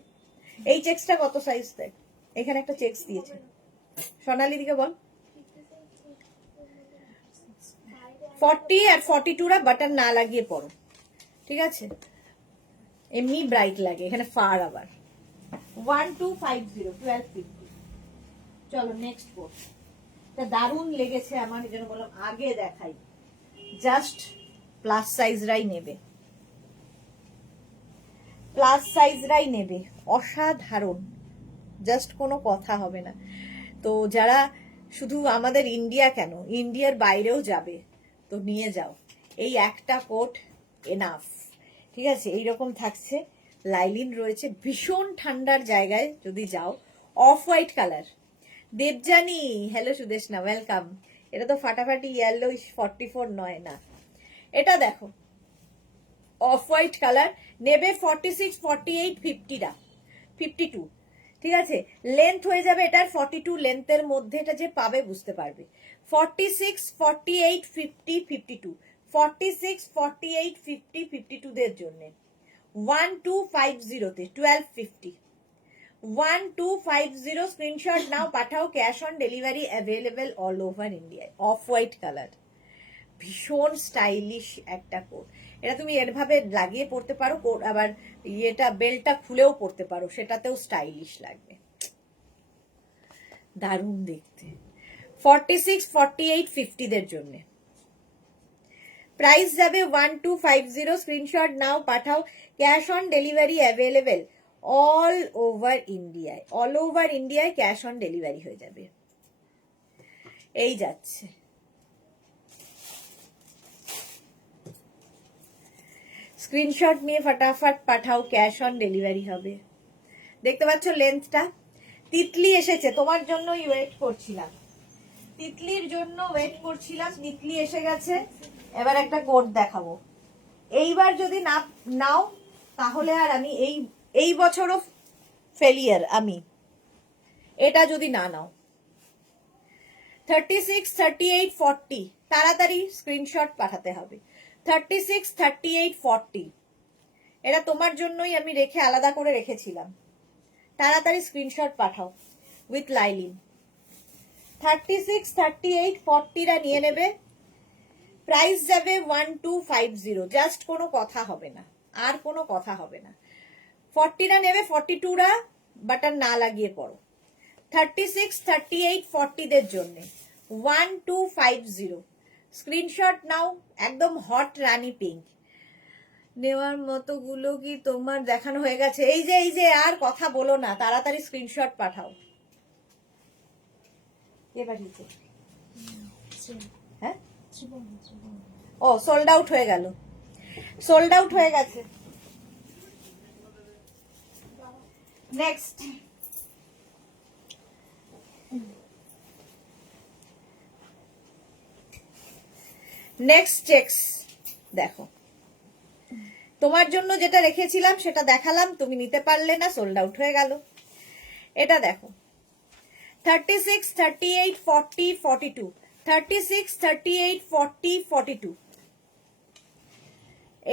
এই চেকসটা কত সাইজ দেখ, এখানে একটা চেকস দিয়েছে, স্বর্ণালী দিকে বল। 40 আর 42 রা বাটন না লাগিয়ে পড়ো, ঠিক আছে? এমনি ব্রাইট লাগে, এখানে ফার আবার। 1250, 1250। চলো নেক্সট কোট, এটা দারুণ লেগেছে আমার, এই জন্য বললাম আগে দেখাই। জাস্ট প্লাস সাইজরাই নেবে, প্লাস সাইজরাই নেবে, অসাধারণ, জাস্ট কোনো কথা হবে না। তো যারা শুধু আমাদের ইন্ডিয়া কেন, ইন্ডিয়ার বাইরেও যাবে, তো নিয়ে যাও, এই একটা কোট এনাফ, ঠিক আছে? এইরকম থাকছে, লাইলিন রয়েছে, ভীষণ ঠান্ডার জায়গায় যদি যাও। Off white colour, Debjani hello, Sudeshna welcome. এটা তো ফাটাফাটি ইয়েলো, 44 নয় না, এটা দেখো অফ হোয়াইট কালার, নেবে 46, 48, 50 রা 52, ঠিক আছে? লেন্থ হয়ে যাবে এটার 42 লেন্থের মধ্যে, এটা যে পাবে বুঝতে পারবে। 46, 48, 50, 52, 46, 48, 50, 52 দের জন্য 1250 তে 1250, 1250। স্ক্রিনশট নাও, পাঠাও, cash on delivery available all over ইন্ডিয়ায়। অফ হোয়াইট কালার, ভীষণ স্টাইলিশ একটা কোট, এটা তুমি এরভাবে লাগিয়ে পড়তে পারো, কোট আবার ইয়েটা বেল্টটা খুলেও পড়তে পারো, সেটাতেও স্টাইলিশ লাগবে, দারুণ দেখতে। 46, 48, 50 দের জন্য প্রাইস যাবে 1250। স্ক্রিনশট নাও, পাঠাও, cash on delivery available all over ইন্ডিয়ায়। অল ওভার ইন্ডিয়ায় ক্যাশ অন ডেলিভারি হয়ে যাবে। এই যাচ্ছে, স্ক্রিনশট নিয়ে ফটাফট পাঠাও, ক্যাশ অন ডেলিভারি হবে। দেখতে পাচ্ছ লেন্থটা? তিতলি এসেছে, তোমার জন্যই ওয়েট করছিলাম, তিতলির জন্য ওয়েট করছিলাম, তিতলি এসে গেছে। এবার একটা কোট দেখাবো, এইবার যদি না নাও তাহলে আর আমি এই বছরও ফেলিয়ার আমি, এটা যদি না নাও। 36, 38, 40 তাড়াতাড়ি স্ক্রিনশট পাঠাতে হবে। 36, 38, 40 এটা তোমার জন্যই আমি রেখে আলাদা করে রেখেছিলাম। তাড়াতাড়ি স্ক্রিনশট পাঠাও উইথ লাইলিন। 36, 38, 40টা নিয়ে নেবে। প্রাইস যাবে 1250, জাস্ট কোনো কথা হবে না, আর কোনো কথা হবে না। 40টা নেবে, 42টা বাটন না লাগিয়ে পড়ো। 36, 38, 40দের জন্য 1250 স্ক্রিনশট নাও। একদম হট রানী পিঙ্ক নেওয়ার মতো গুলো কি তোমার দেখানো হয়ে গেছে? এই যে আর কথা বলো না, তাড়াতাড়ি স্ক্রিনশট পাঠাও। কে পাঠিয়েছে? হ্যাঁ, ও সোল্ড আউট হয়ে গেল, সোল্ড আউট হয়ে গেছে। নেক্সট নেক্সট চেকস দেখো, তোমার জন্য যেটা রেখেছিলাম সেটা দেখালাম, তুমি নিতে পারলে না, সোল্ড আউট হয়ে গেল। এটা দেখো 36, 38, 40, 42 36, 38, 40, 42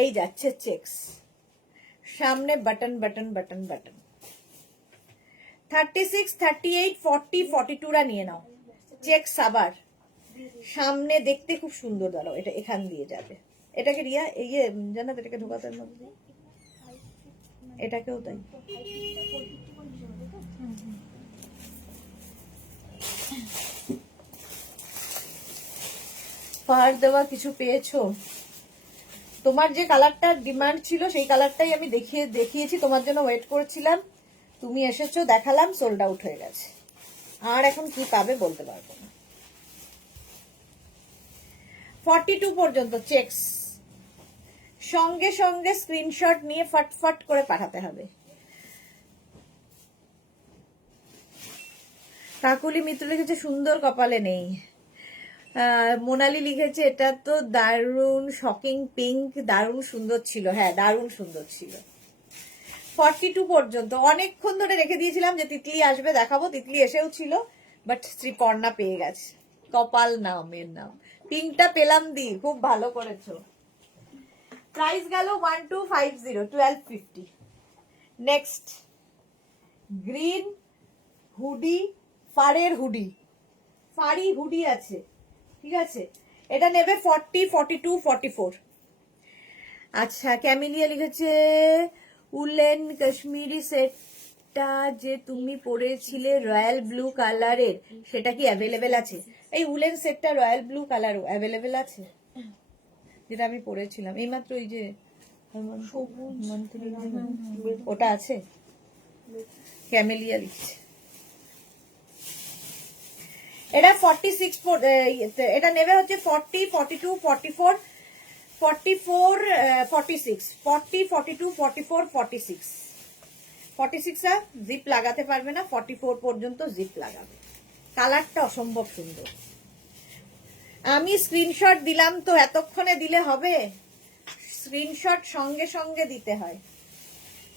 এই যাচ্ছে চেকস, সামনে বাটন বাটন বাটন বাটন। 36, 38, 40, 42রা নিয়ে নাও। চেকস আবার সামনে দেখতে খুব সুন্দর। দাঁড়াও, এটা এখান দিয়ে যাবে। এটাকে রিয়া জানো এটাকে ঢোকাতে মধ্যে, এটাকেও তাই। পাহাড় দেওয়া কিছু পেয়েছো? তোমার যে কালারটা ডিমান্ড ছিল সেই কালারটাই আমি দেখিয়েছি, তোমার জন্য ওয়েট করেছিলাম, তুমি এসেছো, দেখালাম, সোল্ড আউট হয়ে গেছে। আর এখন কি পাবে বলতে পারবো না। 42 পর্যন্ত চেকস, সঙ্গে সঙ্গে স্ক্রিনশট নিয়ে ফটফট করে পাঠাতে হবে। কাকুলি মিত্র লিখেছে সুন্দর কপালে নেই। মোনালি লিখেছে এটা তো দারুণ শকিং পিঙ্ক, দারুণ সুন্দর ছিল। হ্যাঁ, দারুণ সুন্দর ছিল। 42 পর্যন্ত অনেকক্ষণ ধরে রেখে দিয়েছিলাম যে তিতলি আসবে দেখাবো, তিতলি এসেও ছিল, বাট শ্রীপর্ণা পেয়ে গেছে। কপাল নামের নাম, পিঙ্কটা পেলাম দি, খুব ভালো করেছো। প্রাইস গেল 1250, 1250। নেক্সট গ্রিন হুডি, ফারের হুডি, ফারি হুডি আছে, ঠিক আছে। এটা নেবে 40, 42, 44। আচ্ছা, ক্যামিলিয়া লিখেছে উলেন কাশ্মীরি সেটটা যে তুমি পরেছিলে রয়্যাল ব্লু কালারের, সেটা কি অ্যাভেলেবেল আছে? এই উলেন সেটটা রয়্যাল ব্লু কালার অ্যাভেলেবেল আছে, যেটা আমি পরেছিলাম এইমাত্র, এই যে ওটা আছে। ক্যামেলিয়া লিখছে এটা 46, এটা নেবে হচ্ছে 40, 42, 44, 44, 46, 40, 42, 44, 46। 46টা জিপ লাগাতে পারবে না, 44 পর্যন্ত জিপ লাগাবে। কালারটা অসম্ভব সুন্দর। আমি স্ক্রিনশট দিলাম তো, এতক্ষণে দিলে হবে? স্ক্রিনশট সঙ্গে সঙ্গে দিতে হয়,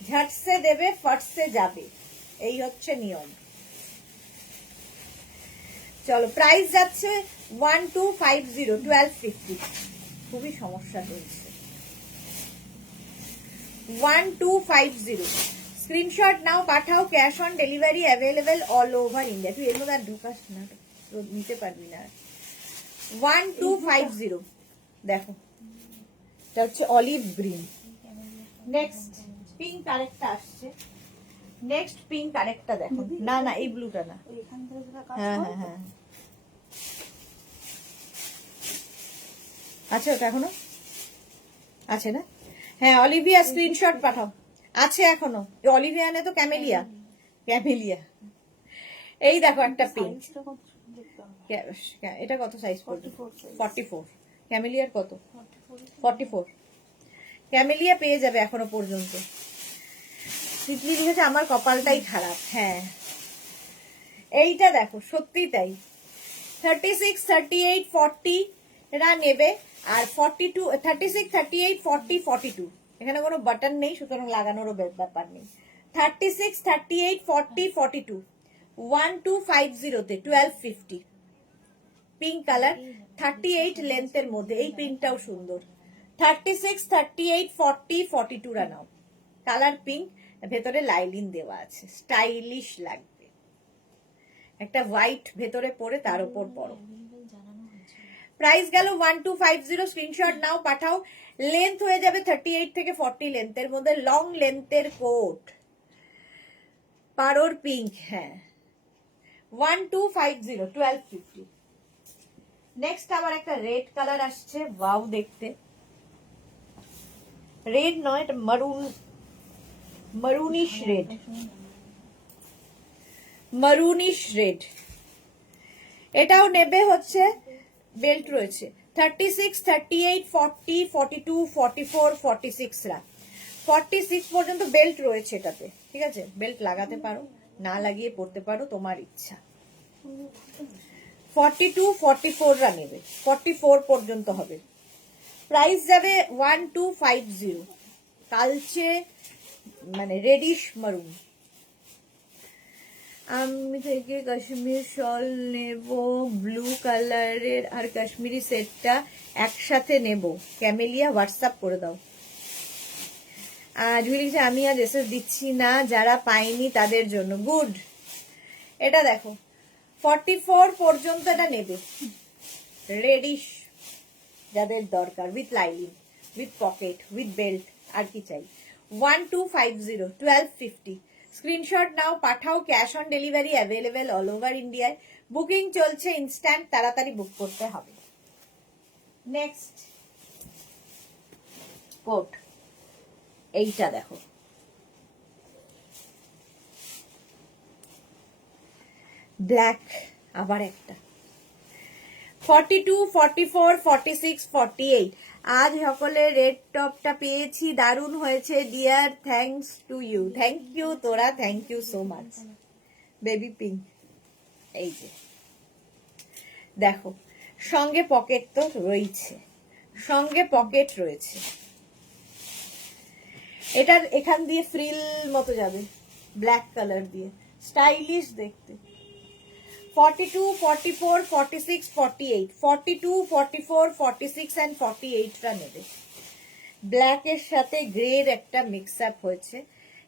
ঝটসে দেবে ফটসে যাবে, এই হচ্ছে নিয়ম। চলো, প্রাইস যাচ্ছে 1250, 1250। খুবই সমস্যা হয়েছে। 1250 স্ক্রিনশট নাও, পাঠাও। Cash on delivery available all over India. তুই এর মধ্যে আর ঢুকাস না, নিতে পারবি না। 1250 দেখো, এটা হচ্ছে অলিভ গ্রিন। নেক্সট পিঙ্ক আরেকটা আসছে, নেক্সট পিঙ্ক আরেকটা দেখো। না না, এই ব্লুটা না। হ্যাঁ হ্যাঁ হ্যাঁ, আচ্ছা, ওটা এখনো আছে না? হ্যাঁ, অলিভিয়া স্ক্রিনশট পাঠাও, আছে এখনো। অলিভিয়া নে তো ক্যামেলিয়া, ক্যামেলিয়া। এই দেখো একটা পিঙ্ক, এটা কত সাইজ পড়বে? 44। ক্যামেলিয়ার কত? 44। ক্যামেলিয়া পেয়ে যাবে এখনো পর্যন্ত। তিতলি লিখেছে আমার কপালটাই খারাপ। হ্যাঁ, এইটা দেখো, সত্যি তাই। 36, 38, 40 এরা নেবে। আর 42, 36, 38, 40, 42 এখানে কোনো বাটন নেই, সুতরাং লাগানোরও ব্যাপার নেই। 36, 38, 40, 42 1250 তে 1250 পিঙ্ক কালার, 38 লেন্থের মধ্যে। এই প্রিন্টটাও সুন্দর। 36, 38, 40, 42 রা নাও। কালার পিঙ্ক, ভেতরে লাইলিন দেওয়া আছে, স্টাইলিশ লাগবে। একটা হোয়াইট ভেতরে পরে তার উপর পরো। প্রাইস গেল 1250। স্ক্রিনশট নাও, পাঠাও। লেন্থ হয়ে যাবে 38 থেকে 40 লেন্থের মধ্যে, লং লেন্থের কোট, পারোর পিঙ্ক। হ্যাঁ, 1250, 1250। নেক্সট আবার একটা রেড কালার আসছে, ওয়াও দেখতে। রেড নয়, এটা মারুন, মারুনিশ রেড, মারুনিশ রেড। এটাও নেবে হচ্ছে, বেল্ট রয়েছে 36, 38, 40, 42, 44, 46 রা। 46 পর্যন্ত বেল্ট রয়েছে এটাতে, ঠিক আছে? বেল্ট লাগাতে পারো, না লাগিয়ে পড়তে পারো, তোমার ইচ্ছা। 42, 44 রা নেবে, 44 পর্যন্ত হবে। প্রাইস যাবে 1250। কালচে মানে রেডিশ মারুন। আমি থেকে কাশ্মীর শল নেব ব্লু কালারের, আর কাশ্মীরি সেটটা একসাথে নেব। ক্যামেলিয়া হোয়াটসঅ্যাপ করে দাও। জুই লিখছে আমি আজ এসএস দিচ্ছি না, যারা পাইনি তাদের জন্য। গুড। এটা দেখো 44 পর্যন্ত এটা নেবে, রেডিশ যাদের দরকার, with lining, with pocket, with belt, আর কি চাই। 1250, 1250। স্ক্রিনশট নাও, পাঠাও। Cash on delivery available all over ইন্ডিয়ায়। বুকিং চলছে ইনস্ট্যান্ট, তাড়াতাড়ি বুক করতে হবে। নেক্সট কোট, এইটা দেখো, ব্ল্যাক। আবার একটা 42, 44, 46, 48। আজ সকলে রেড টপটা পেয়েছি, দারুণ হয়েছে dear, thanks to you. Thank you তোরা, thank you so much. Baby pink, এই যে দেখো, সঙ্গে পকেট তো রয়েছে, সঙ্গে পকেট রয়েছে। এটার এখান দিয়ে ফ্রিল মতো যাবে, ব্ল্যাক কালার দিয়ে, স্টাইলিশ দেখতে। 42, 44, 46, 48, 42, 44, 46 and 48 টা নেবে। ব্ল্যাক এর সাথে গ্রে এর একটা মিক্স আপ হয়েছে,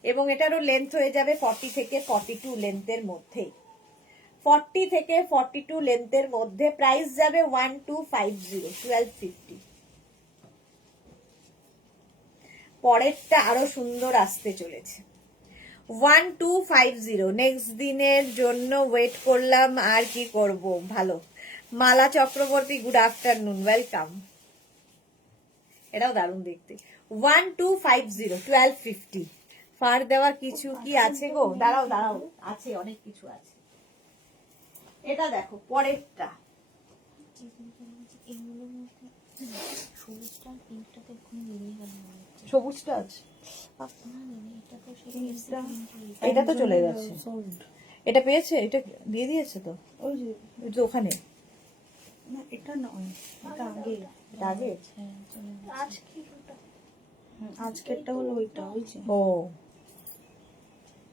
এবং এটারও লেন্থ হয়ে যাবে 40 থেকে 42 লেন্থের মধ্যে। 40 থেকে 42 লেন্থের মধ্যে। প্রাইস যাবে 1250, 1250। পরেরটা আরো সুন্দর আসতে চলেছে। 1250। নেক্সট দিনের জন্য ওয়েট করলাম, আর কি করব। ভালো। মালা চক্রবর্তী, গুড আফটারনুন, ওয়েলকাম। এটাও দারুণ দেখতে। 1250, 1250। ফার দেওয়া কিছু কি আছে গো? দাঁড়াও দাঁড়াও, আছে, অনেক কিছু আছে। এটা দেখো পরেরটা, সবুজটা আছে, এটা তো চলে গেছে। এটা পেয়েছে, এটা দিয়ে দিয়েছে তো, ওই যে ওখানে। না এটা নয়, এটা আগে, এটা আগে। আজকেরটা হলো ওইটা, ওই যে। ও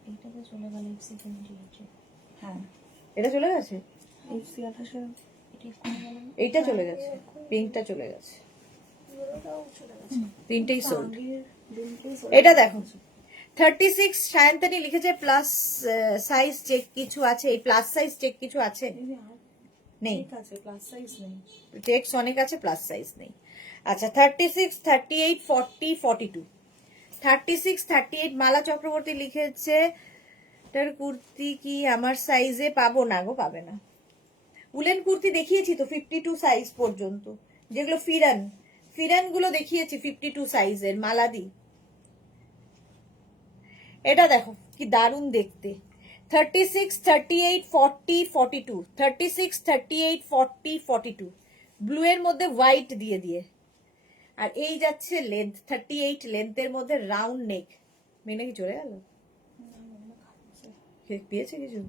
এইটা তো চলে গেল হ্যাঁ, এটা চলে গেছে, এফসি 28 এইটা চলে গেছে, পিঙ্কটা চলে গেছে, তিনটেই সোল্ড। এটা দেখো 36, সায়ন্তনী লিখেছে প্লাস সাইজ চেক কিছু আছে, এই প্লাস সাইজ চেক কিছু আছে নেই, প্লাস সাইজ নেই, চেকস অনেক আছে, প্লাস সাইজ নেই। আচ্ছা 36, 38, 40, 42। 36, 38 মালা চক্রবর্তী লিখেছে তার কুর্তি কি আমার সাইজে পাবো? না গো, পাবে না। উলেন কুর্তি দেখিয়েছি তো 52 সাইজ পর্যন্ত, যেগুলো ফিরান, ফিরান গুলো দেখিয়েছি 52 সাইজের। মালাদি, এটা দেখো কি দারুণ দেখতে। 36, 38, 40, 42। 36, 38, 40, 42। ব্লু এর মধ্যে হোয়াইট দিয়ে দিয়ে, আর এই যাচ্ছে লেন্থ 38 লেন্থের মধ্যে, রাউন্ড নেক। মেনে কি চলে গেল? পেয়েছে কিছু?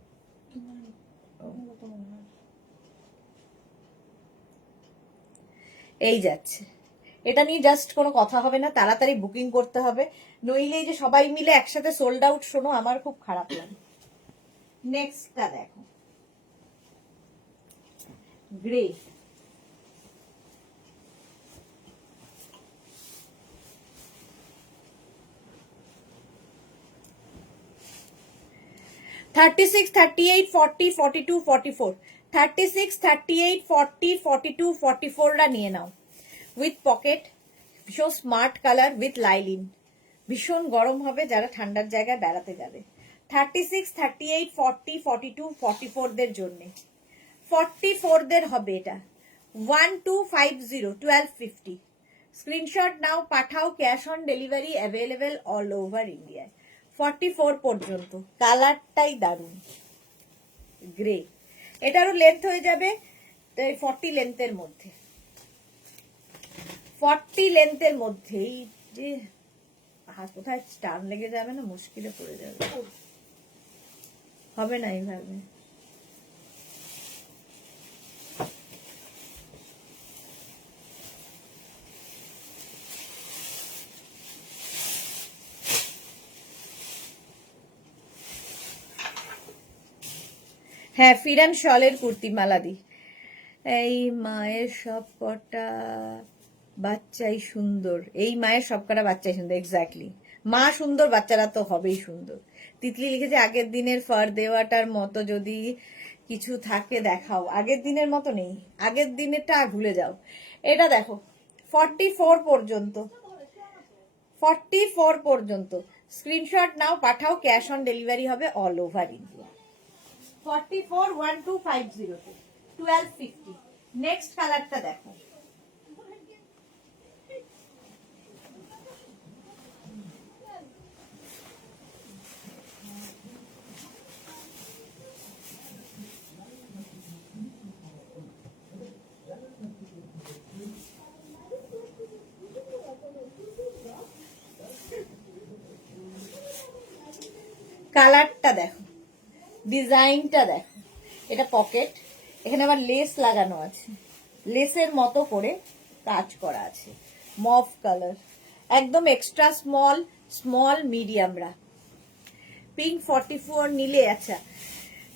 এই যাচ্ছে, এটা নিয়ে জাস্ট কোনো কথা হবে না, তাড়াতাড়ি বুকিং করতে হবে, নইলে এই যে সবাই মিলে একসাথে সোল্ড আউট, শোনো আমার খুব খারাপ লাগে। নেক্সটটা দেখো, গ্রে, 36, 38, 40, 42, 44, 36, 38, 40, 42, 44টা নিয়ে নাও, উইথ পকেট, ভীষণ স্মার্ট কালার উইথ লাইলিন, ভীষণ গরম হবে যারা ঠান্ডার জায়গায় বেড়াতে যাবে। 36, 38, 40, 42, 44 দের জন্য, 44 দের হবে এটা 1250, 1250। স্ক্রিনশট নাও, পাঠাও, cash on delivery available all over ইন্ডিয়ায়। 44 পর্যন্ত, কালারটাই দারুণ, গ্রে, এটারও লেন্থ হয়ে যাবে 40 লেন্থের মধ্যে, 40 লেন্থের মধ্যে। এই যে কোথায় টান লেগে যাবে না, মুশকিলে পড়ে যাবে, হবে না এইভাবে। হ্যাঁ, ফিরান শলের কুর্তি মালা দি। এই মায়ের সব কটা বাচ্চাই সুন্দর, এই মায়ের সব কটা বাচ্চাই সুন্দর, এক্স্যাক্টলি, মা সুন্দর বাচ্চারা তো হবেই সুন্দর। তিতলি লিখেছে আগের দিনের ফার দেওয়াটার মতো যদি কিছু থাকে দেখাও। আগের দিনের মতো নেই, আগের দিনেরটা ভুলে যাও। এটা দেখো 44 পর্যন্ত, 44 পর্যন্ত, স্ক্রিনশট নাও, পাঠাও, ক্যাশ অন ডেলিভারি হবে অল ওভার ইন্ডিয়া। 44, 1250 তে 1250। নেক্সট কালারটা দেখো, কালারটা দেখো, ডিজাইনটা দেখো, এটা পকেট, এখানে আবার লেস লাগানো আছে, লেসের মতো করে কাজ করা আছে, মভ কালার, একদম এক্সট্রা স্মল, স্মল মিডিয়ামরা। পিঙ্ক 44 নিলে, আচ্ছা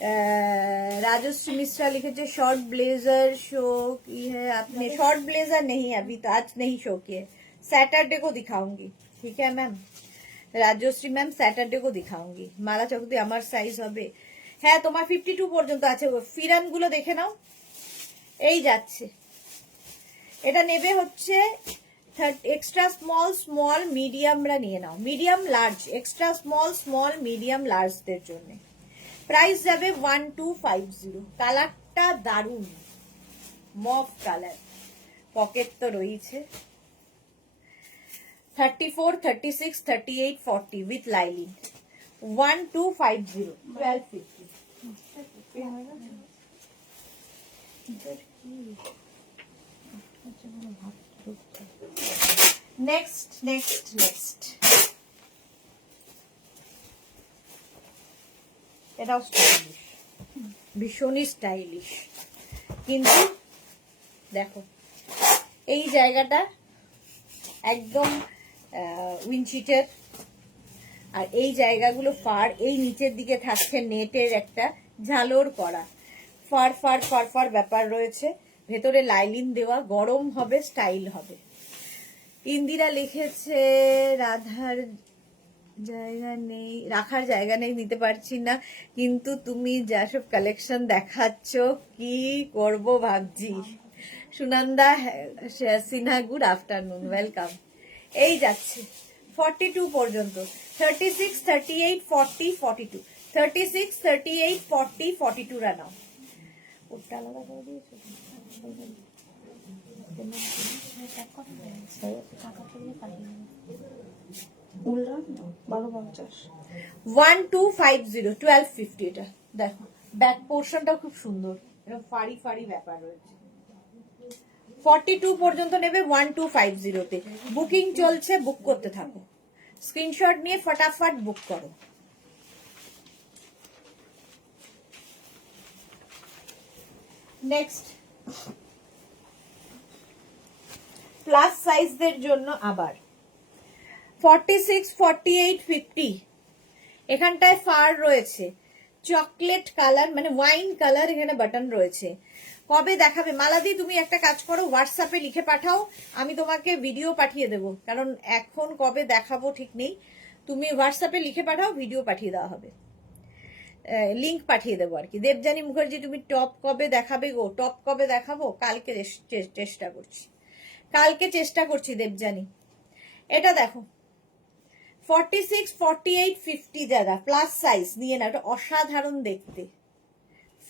राजश्री मिश्रा लिखे थे शॉर्ट ब्लेजर शो की है आपने, शॉर्ट ब्लेजर नहीं अभी तो, आज नहीं शो किए, सैटरडे को दिखाऊंगी, ठीक है मैम রাজশ্রী ম্যাম, স্যাটারডে কো দিখাউঙ্গি। মালা চকদি আমার সাইজ হবে, হ্যাঁ তোমার 52 পর্যন্ত আছে। ফিরান গুলো দেখে নাও, এই যাচ্ছে, এটা নেবে হচ্ছে এক্সট্রা স্মল, স্মল মিডিয়ামরা নিয়ে নাও, medium large, extra small, small medium লার্জদের জন্য। প্রাইস যাবে 1250। কালারটা দারুণ, মভ কালার, পকেট তো রয়েছে। 34, 36, 38, 40 with lining, 1250, 1250। Next next next, এটাও স্টাইলিশ, ভীষণই স্টাইলিশ, কিন্তু দেখো এই জায়গাটা একদম উইনচিটের, আর এই জায়গাগুলো ফার, এই নিচের দিকে থাকছে নেটের একটা ঝালর করা, ফার ফার ফার ফার ব্যাপার রয়েছে, ভেতরে লাইলিন দেওয়া, গরম হবে, স্টাইল হবে। ইন্দিরা লিখেছে রাধার জায়গা নেই, রাখার জায়গা নেই, নিতে পারছি না, কিন্তু তুমি যা সব কালেকশন দেখাচ্ছ কি করব ভাবছি। Sunanda Sinha, good afternoon, welcome. এই যাচ্ছে 42 পর্যন্ত, 36, 38, 40, 42, 36, 38, 40, 42 রা নাও। ওটা আলাদা করে দিয়েছো, টাকা পড়লে পাঠিয়ে 1250, 1250, 1250। এটা দেখো, ব্যাক পোর্শনটাও খুব সুন্দর, এরকম ফাড়ি ফাড়ি ব্যাপার রয়েছে। 42 পর্যন্ত নেবে 1250 তে। বুকিং চলছে, বুক করতে থাকো, স্ক্রিনশট নিয়ে ফটাফট বুক করো। নেক্সট প্লাস সাইজদের জন্য আবার 46, 48, 50 এখানটায় ফার রয়েছে, চকলেট কালার মানে ওয়াইন কালার, এখানে বাটন রয়েছে। কবে দেখাবে মালাদি? তুমি একটা কাজ করো, হোয়াটসঅ্যাপে লিখে পাঠাও, আমি তোমাকে ভিডিও পাঠিয়ে দেব, কারণ এখন কবে দেখাবো ঠিক নেই। তুমি হোয়াটসঅ্যাপে লিখে পাঠাও, ভিডিও পাঠিয়ে দেওয়া হবে, লিংক পাঠিয়ে দেবো আর কি। দেবযানী মুখার্জি তুমি টপ কবে দেখাবে গো? টপ কবে দেখাবো? কালকে চেষ্টা করছি, কালকে চেষ্টা করছি দেবযানী। এটা দেখো 46, 48, 50 যারা প্লাস সাইজ নিয়ে না, এটা অসাধারণ দেখতে,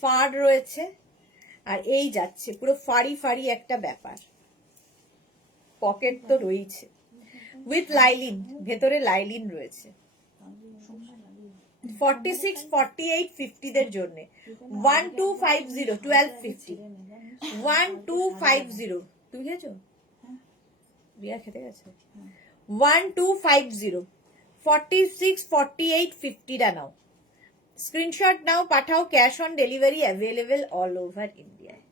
ফার রয়েছে আর এই যাচ্ছে পুরো ফাড়ি ফাড়ি একটা ব্যাপার, পকেট তো রয়েছে উইথ লাইলিন, ভেতরে লাইলিন রয়েছে। 46, 48, 50 দের জন্য 1250, 1250, 1250। তুমি খেয়েছো? রিয়া খেতে গেছে। 1250, 46, 48, 50 টা নাও, স্ক্রিনশট নাও, পাঠাও, cash on delivery available all over ইন্ডিয়ায়।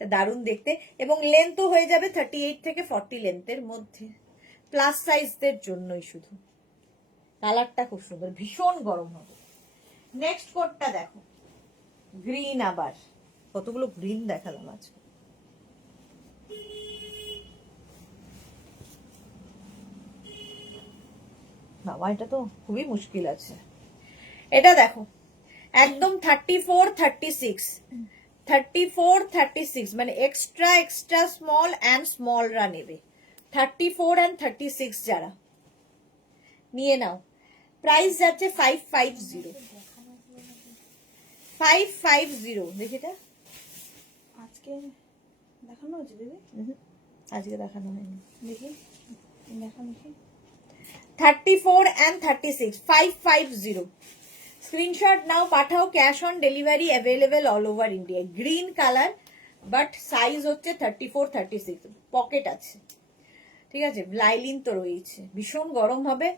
দারুণ দেখতে এবং লেন্থও হয়ে যাবে 38 থেকে 40 লেন্থের মধ্যে, প্লাস সাইজদের জন্যই শুধু। কালারটা খুব সুন্দর, ভীষণ গরম হবে। নেক্সট কোডটা দেখো, গ্রিন, আবার কতগুলো গ্রিন দেখালাম আজকে। বাবা এটা তো খুবই মুশকিল আছে। এটা দেখো একদম 34, 36, 34, 36 মানে এক্সট্রা এক্সট্রা স্মল অ্যান্ড স্মলরা নেবে। 34 and 36 যারা নিয়ে নাও, প্রাইস যাচ্ছে 550, 550। দেখি এটা আজকে দেখানো হচ্ছে দিদি? আজকে দেখানো হয়নি। দেখি দেখানো কি? 34 and 36, 550। স্ক্রিনশট নাও, পাঠাও, cash on delivery available all over India. Green colour but size হচ্ছে 34, 36, পকেট আছে, ঠিক আছে, লাইলিন তো রয়েছে, ভীষণ গরম হবে,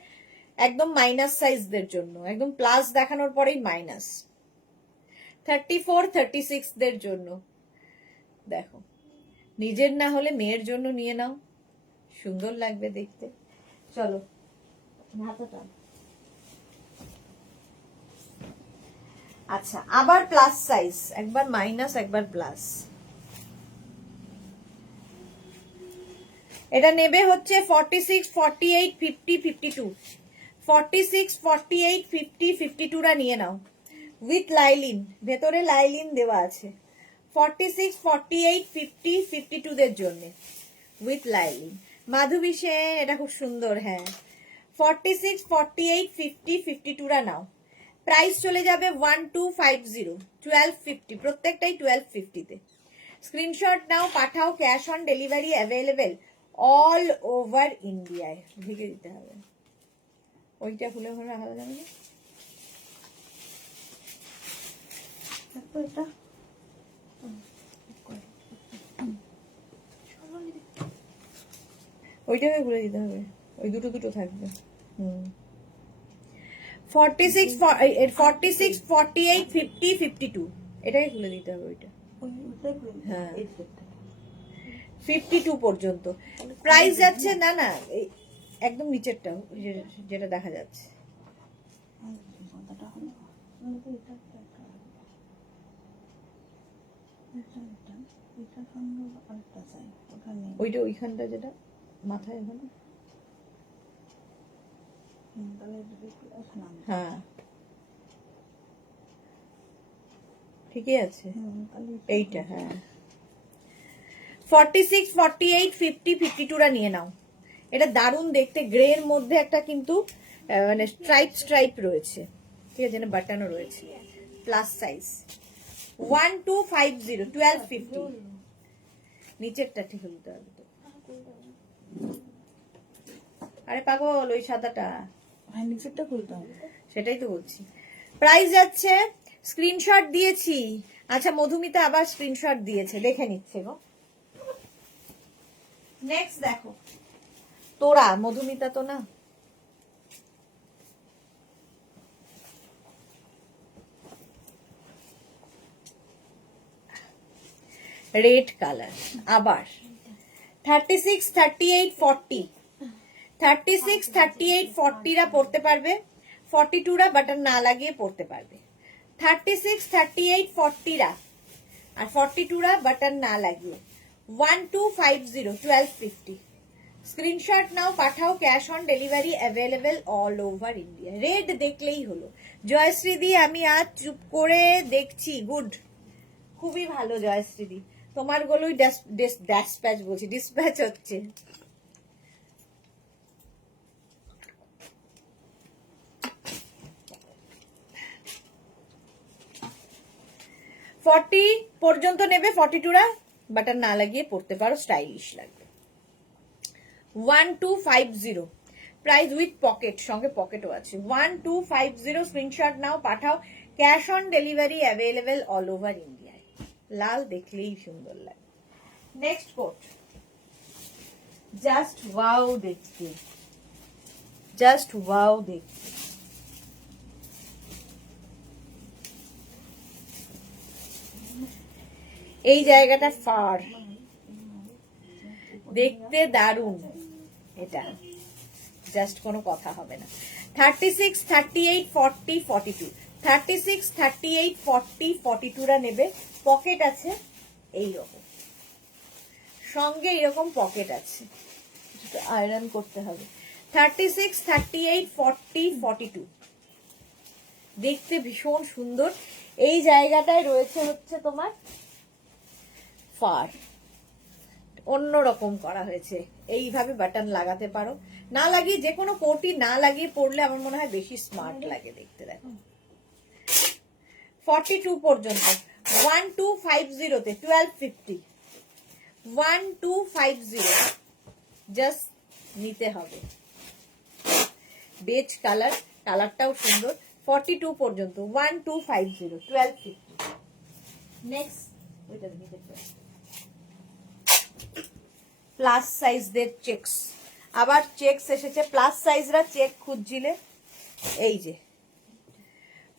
একদম মাইনাস সাইজদের জন্য, একদম প্লাস দেখানোর পরেই মাইনাস। 34, 36 দের জন্য দেখো, নিজের না হলে মেয়ের জন্য নিয়ে নাও, সুন্দর লাগবে দেখতে। চলো হাতটা, আচ্ছা আবার প্লাস সাইজ, একবার মাইনাস একবার প্লাস। এটা নেবে হচ্ছে 46, 48, 50, 52, 46, 48, 50, 52 রা নিয়ে নাও উইথ লাইলিন, ভেতরে লাইলিন দেওয়া আছে। 46, 48, 50, 52 দের জন্য উইথ লাইলিন। মাধবী সেন, এটা খুব সুন্দর, হ্যাঁ। 46, 48, 50, 52 রা নাও, প্রাইস চলে যাবে 1250, 1250, প্রত্যেকটাই 1250 তে। স্ক্রিনশট নাও, পাঠাও, cash on delivery available all over ইন্ডিয়ায়। ঢেকে দিতে হবে, ওইটা খুলে খুলে রাখা যাবে না। এটা ওইটাকে খুলে দিতে হবে, ওই দুটো দুটো থাকবে। 46, 46, 48, 50, 52 এটাকে খুলে দিতে হবে, ওইটা হ্যাঁ 52 পর্যন্ত প্রাইস যাচ্ছে। না না এই একদম নিচেরটা, যেটা দেখা যাচ্ছে। ওইটা ওইখানটা যেটা মাথায় এখানে, হ্যাঁ ঠিকই আছে এইটা, হ্যাঁ। 46, 48, 50, 52 রা নিয়ে নাও, এটা দারুণ দেখতে, গ্রে এর মধ্যে একটা কিন্তু মানে স্ট্রাইপ স্ট্রাইপ রয়েছে, ঠিক আছে, বাটনও রয়েছে, প্লাস সাইজ। 1250, 1250 নিচেরটা ঠিক হতে হবে তো। আরে পাগল, ওই সাদাটা, নিচেরটা খুলতে হবে, সেটাই তো বলছি। প্রাইস যাচ্ছে, স্ক্রিনশট দিয়েছি। আচ্ছা মধুমিতা আবার স্ক্রিনশট দিয়েছে, দেখে নিচ্ছে গো। নেক্সট দেখো, তোরা, মধুমিতা তো না, রেড কালার, আবার 36, 38, 40, 36, 38, 40 রা পড়তে পারবে, 42 রা বাটন না লাগিয়ে পড়তে পারবে। 36, 38, 40 রা আর 42 রা বাটন না লাগিয়ে। 1250, 1250। স্ক্রিনশট নাও, পাঠাও, cash on delivery available all over India. Red দেখলেই হলো। জয়শ্রীদি আমি আজ চুপ করে দেখছি, গুড, খুবই ভালো জয়শ্রীদি, তোমার গুলোই ডিসপ্যাচ বলছি, ডিসপ্যাচ হচ্ছে। ফর্টি পর্যন্ত নেবে, 42 রা বাটন না লাগিয়ে পড়তে পারো, স্টাইলিশ লাগবে। 1250 প্রাইস উইথ পকেট, সঙ্গে পকেটও আছে। 1250 স্ক্রিনশট নাও, পাঠাও, cash on delivery available all over ইন্ডিয়ায়। লাল দেখলেই সুন্দর লাগে। নেক্সট কোট, জাস্ট ওয়াও দেখতে, জাস্ট ওয়াও দেখতে। এই জায়গাটা ফার, দেখতে দারুণ, এটা জাস্ট কোনো কথা হবে না। 36, 38, 40, 42, 36, 38, 40, 42 রা নেবে। পকেট আছে এইরকম, সঙ্গে এরকম পকেট আছে, আয়রন করতে হবে। 36, 38, 40, 42 দেখতে ভীষণ সুন্দর। এই জায়গাটায় রয়েছে হচ্ছে তোমার ফার, অন্যরকম করা হয়েছে, এইভাবে বাটন লাগাতে পারো, না লাগিয়ে যে কোনো কোটি না লাগিয়ে পড়লে আমার মনে হয় বেশি স্মার্ট লাগে দেখতে। দেখো 42 পর্যন্ত। 1250 তে 1250, 1250 জাস্ট নিতে হবে। বেজ কালার, কালারটাও সুন্দর। 42 পর্যন্ত 1250, 1250। নেক্সট ওইটা নিতে পারো। প্লাস সাইজদের চেকস, আবার চেকস এসেছে, প্লাস সাইজরা চেক খুঁজছিলে, এই যে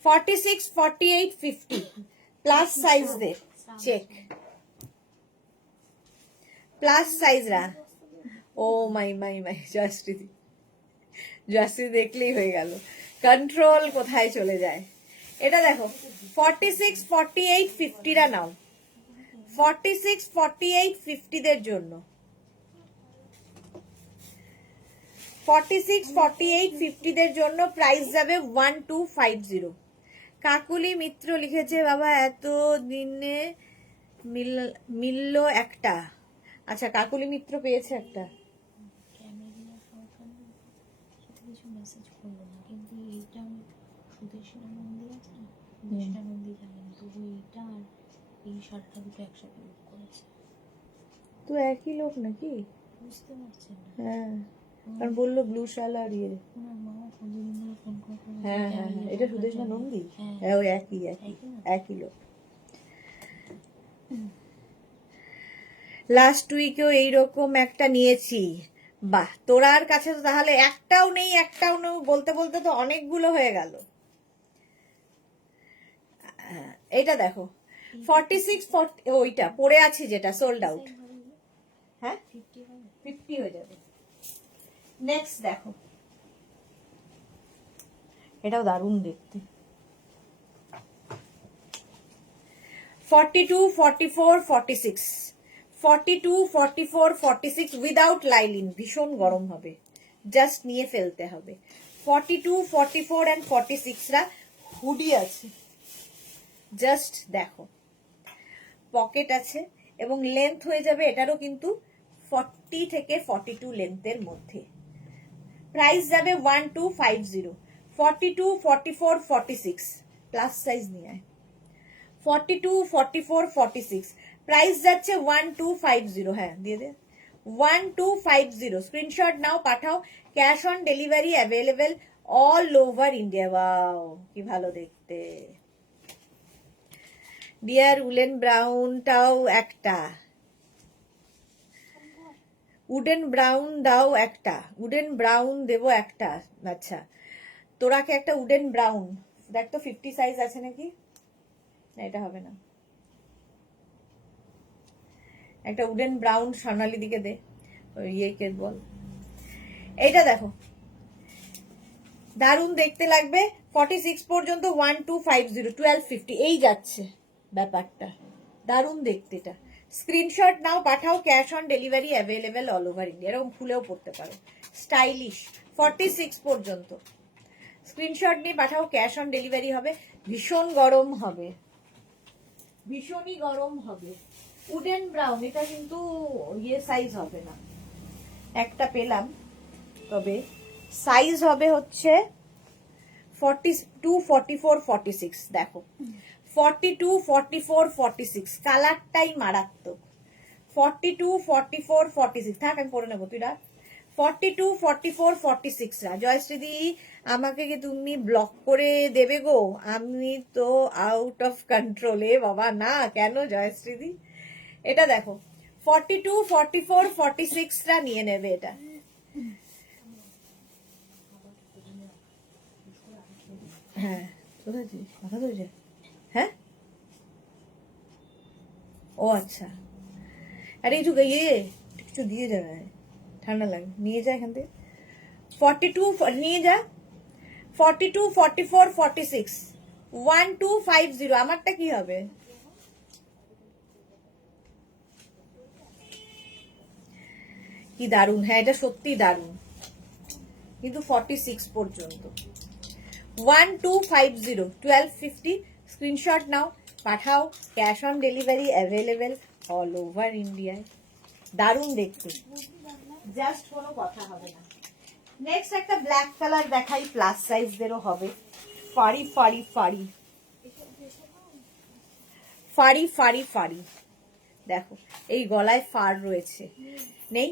46, 48, 50 প্লাস সাইজদের চেক, প্লাস সাইজরা। ও মাই মাই মাই, জয়শ্রী, জয়শ্রী দেখলেই হয়ে গেল, কন্ট্রোল কোথায় চলে যায়। এটা দেখো 46, 48, 50 রা নাও, 46, 48, 50 দের জন্য। 46, 48, 50 দের জন্য প্রাইস যাবে 1250। কাকুলি মিত্র লিখেছে, বাবা এত দিনে মিলল একটা। আচ্ছা, কাকুলি মিত্র পেয়েছে একটা। কিছু মেসেজ করলো না, কিন্তু এইটা সুদেশনা নন্দী আছে না, সুদেশনা নন্দী জানেন, তবু এইটা আর এই শার্টটা দুটো একসাথে বুক করেছে। তো একই লোক নাকি? বুঝতে পারছেন না? হ্যাঁ, কারণ বললো ব্লু শাল আর ইয়ে। ওনার মামা কতদিন ধরে ফোন করে হ্যাঁ হ্যাঁ হ্যাঁ, এটা সুদেশনা নন্দী। হ্যাঁ, ওই একই একই একই লোক। লাস্ট উইকেও এইরকম একটা নিয়েছি। বাহ, তোরার কাছে তো তাহলে একটাও নেই, একটাও নেই, বলতে বলতে তো অনেকগুলো হয়ে গেল। এটা দেখো 46, 40, ওইটা পড়ে আছে যেটা সোল্ড আউট। হ্যাঁ 50 হয়ে যাবে। নেক্সট দেখো, এটাও দারুণ দেখতে। 42, 44, 46, 42, 44, 46 উইদাউট লাইলিন, ভীষণ গরম হবে, জাস্ট নিয়ে ফেলতে হবে। 42, 44 and 46 রা হুডি আছে, জাস্ট দেখো, পকেট আছে এবং লেন্থ হয়ে যাবে এটারও কিন্তু 40 থেকে 42 লেন্থের মধ্যে। প্রাইস যাবে 1250। 42, 44, 46 প্লাস সাইজ নিয়ে 42, 44, 46 প্রাইস যাচ্ছে 1250। হ্যাঁ দিয়ে দে, 1250 স্ক্রিনশট নাও, পাঠাও, cash on delivery available all over India. Wow কি ভালো দেখতে। ডিয়ার উলেন ব্রাউনটাও একটা, উডেন ব্রাউন দাও একটা, উডেন ব্রাউন দেবো একটা। আচ্ছা, তোরাকে একটা উডেন ব্রাউন দেখ তো 50 সাইজ আছে নাকি, না এটা হবে না, একটা উডেন ব্রাউন সোনালি দিকে দে। ইয়ে কে বল, এইটা দেখো দারুণ দেখতে লাগবে। 46 পর্যন্ত 1250 1250 এই যাচ্ছে ব্যাপারটা, দারুণ দেখতে। এটা স্ক্রিনশট নাও, পাঠাও, cash on delivery available all over India. এরকম খুলেও পড়তে পারো, স্টাইলিশ। 46 পর্যন্ত স্ক্রিনশট নিয়ে পাঠাও, ক্যাশ অন ডেলিভারি হবে। ভীষণ গরম হবে, ভীষণই গরম হবে। উডেন ব্রাউন, এটা কিন্তু ইয়ে সাইজ হবে না, একটা পেলাম, তবে সাইজ হবে হচ্ছে 42 44 46। দেখো 42 44 46, কালারটাই মারাত্মক। 42 44 46 থাক, আমি পরে নেবো, তুই রাখ। 42 44 46 রা। জয়শ্রীদি আমাকে কি তুমি ব্লক করে দেবে গো? আমি তো আউট অফ কন্ট্রোল। এ বাবা না, কেন জয়শ্রীদি? এটা দেখো 42 44 46 রা নিয়ে নেবে এটা। হ্যাঁ, কোথায় তুই মাথা ধরেছে? হ্যাঁ, ও আচ্ছা, আরে একটু ইয়ে একটু দিয়ে যাবে, ঠান্ডা লাগে, নিয়ে যা এখান থেকে। 42 নিয়ে যা। 42 44 46 1250। আমারটা কি হবে? কি দারুণ, হ্যাঁ এটা সত্যি দারুণ, কিন্তু 46 পর্যন্ত 1250 1250। স্ক্রিনশট নাও, পাঠাও, cash on delivery available all over ইন্ডিয়ায়। দারুণ দেখতে, জাস্ট কোনো কথা হবে না। নেক্সট একটা ব্ল্যাক কালার দেখাই, প্লাস সাইজদেরও হবে। ফাড়ি ফাড়ি ফাড়ি ফাড়ি ফাড়ি ফাড়ি, দেখো এই গলায় ফার রয়েছে, নেই?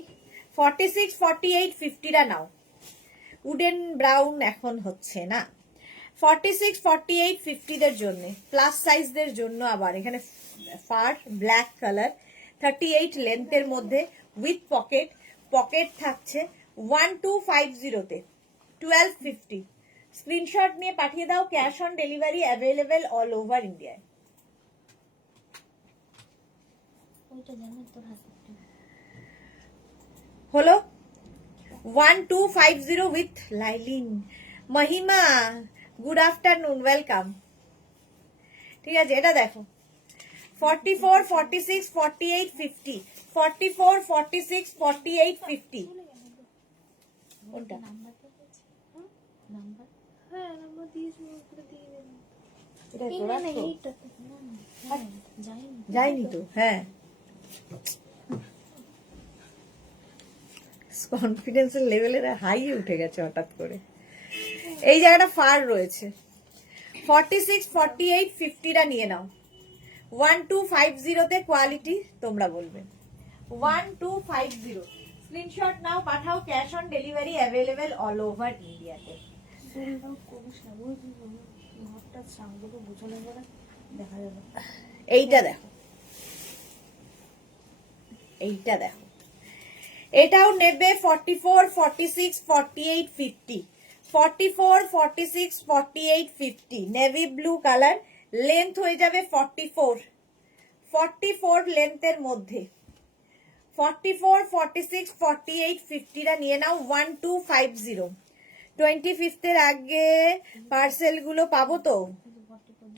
46 48 50টা নাও। উডেন ব্রাউন এখন হচ্ছে না। 46 48 50 দের জন্য, প্লাস সাইজদের জন্য আবার এখানে ফার ব্ল্যাক কালার, 38 লেন্থের মধ্যে উইথ পকেট, পকেট থাকছে 1250 তে 1250। স্ক্রিনশট নিয়ে পাঠিয়ে দাও, cash on delivery available all over ইন্ডিয়ায়। ওইটা জানো তোর হাতে হলো 1250 with lining. Mahima good afternoon, welcome. ঠিক আছে, এটা দেখো 44 46 48 50 44 46 48 50। কোনটা? নাম্বারটা দিয়েছে? নাম্বার, হ্যাঁ নাম্বার দিয়েছি, উপরে দিয়ে দেবো। এটা এই জোড়া না, তো? এইটা তো না, হ্যাঁ, যায়নি। যায়নি তো, হ্যাঁ। কনফিডেন্সের লেভেলের হাই উঠে গেছে হঠাৎ করে। এই জায়গাটা ফার রয়েছে। 46 48 50টা নিয়ে নাও। 1250 তে কোয়ালিটি তোমরা বলবে। 1250 স্ক্রিনশট নাও, পাঠাও, cash on delivery available all over ইন্ডিয়াতে। দেখা যাবে। এইটা দেখো, এইটা দেখো, এটাও নেবে 44 46 48 50 44 46 48 50। নেভি ব্লু কালার, লেন্থ হয়ে যাবে 44 44 লেন্থের মধ্যে। 44 46 48 50টা নিয়ে নাও। 1250 25th এর আগে পার্সেল গুলো পাবো তো?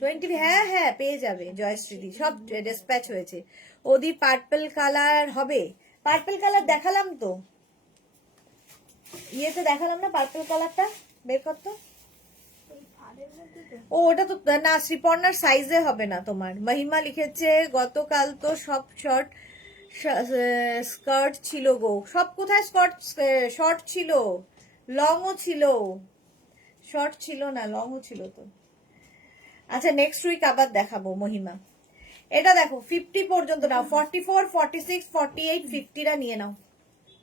20, হ্যাঁ হ্যাঁ পেয়ে যাবে জয়শ্রী, সব ডিসপ্যাচ হয়েছে। ওদি পার্পল কালার হবে, পার্পল কালার দেখালাম তো, ইয়েতে দেখালাম না পার্পল কালারটা, বের কর তো। ও ওটা তো না, শ্রীপর্ণার সাইজে হবে না তোমার। মহিমা লিখেছে গতকাল তো সব শর্ট স্কার্ট ছিল গো। সব কোথায় স্কার্ট, শর্ট ছিল, লংও ছিল, শর্ট ছিল না, লংও ছিল তো। আচ্ছা নেক্সট উইক আবার দেখাবো মহিমা। এটা দেখো 50 পর্যন্ত নাও। 44 46 48 50টা নিয়ে নাও।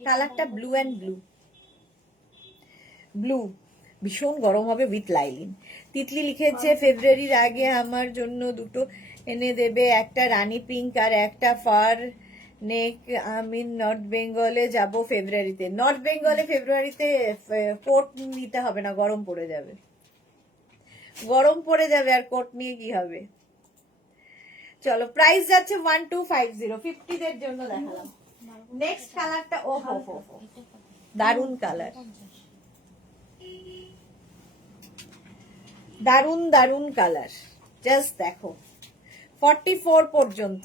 কালারটা ব্লু অ্যান্ড ব্লু, ব্লু। ভীষণ গরম হবে উইথ লাইলিন। তিতলি লিখেছে ফেব্রুয়ারির আগে আমার জন্য দুটো এনে দেবে, একটা রানী পিঙ্ক আর একটা ফার নেক। আমি নর্থ বেঙ্গলে যাব ফেব্রুয়ারিতে। নর্থ বেঙ্গলে ফেব্রুয়ারিতে কোট নিতে হবে না, গরম পড়ে যাবে, গরম পড়ে যাবে, আর কোট নিয়ে কি হবে। চলো প্রাইস যাচ্ছে 1250। 50 দের জন্য দেখালাম। নেক্সট কালারটা ও হো হো হো, এটা কত? দারুন কালার, 50 দারুন দারুন কালার, জাস্ট দেখো 44 পর্যন্ত।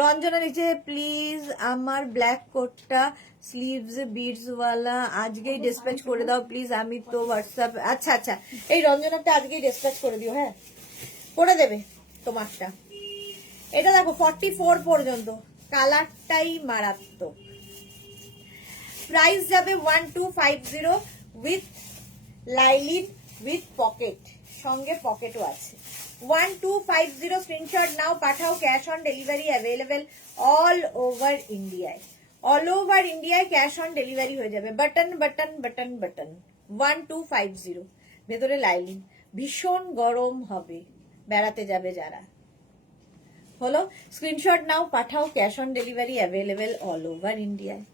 রঞ্জনা লিখছে প্লিজ আমার ব্ল্যাক কোটটা স্লিভস বিডস ওয়ালা আজকেই ডিসপ্যাচ করে দাও প্লিজ, আমি তো হোয়াটসঅ্যাপ, আচ্ছা আচ্ছা এই রঞ্জনাটা আজকেই ডিসপ্যাচ করে দিও, হ্যাঁ করে দেবে তোমারটা। এটা দেখো 44 পর্যন্ত, কালারটাই মারাত্মক। প্রাইস যাবে 1250 উইথ লাইলিন উইথ পকেট, সঙ্গে পকেটও আছে। 1250 স্ক্রিনশট নাও পাঠাও, cash on delivery available all over ইন্ডিয়ায়, অল ওভার ইন্ডিয়ায় ক্যাশ অন ডেলিভারি হয়ে যাবে। বাটন বাটন বাটন বাটন 1250, ভেতরে লাইলিন, ভীষণ গরম হবে বেড়াতে যাবে যারা। হলো স্ক্রিনশট নাও পাঠাও, cash on delivery available all over ইন্ডিয়ায়।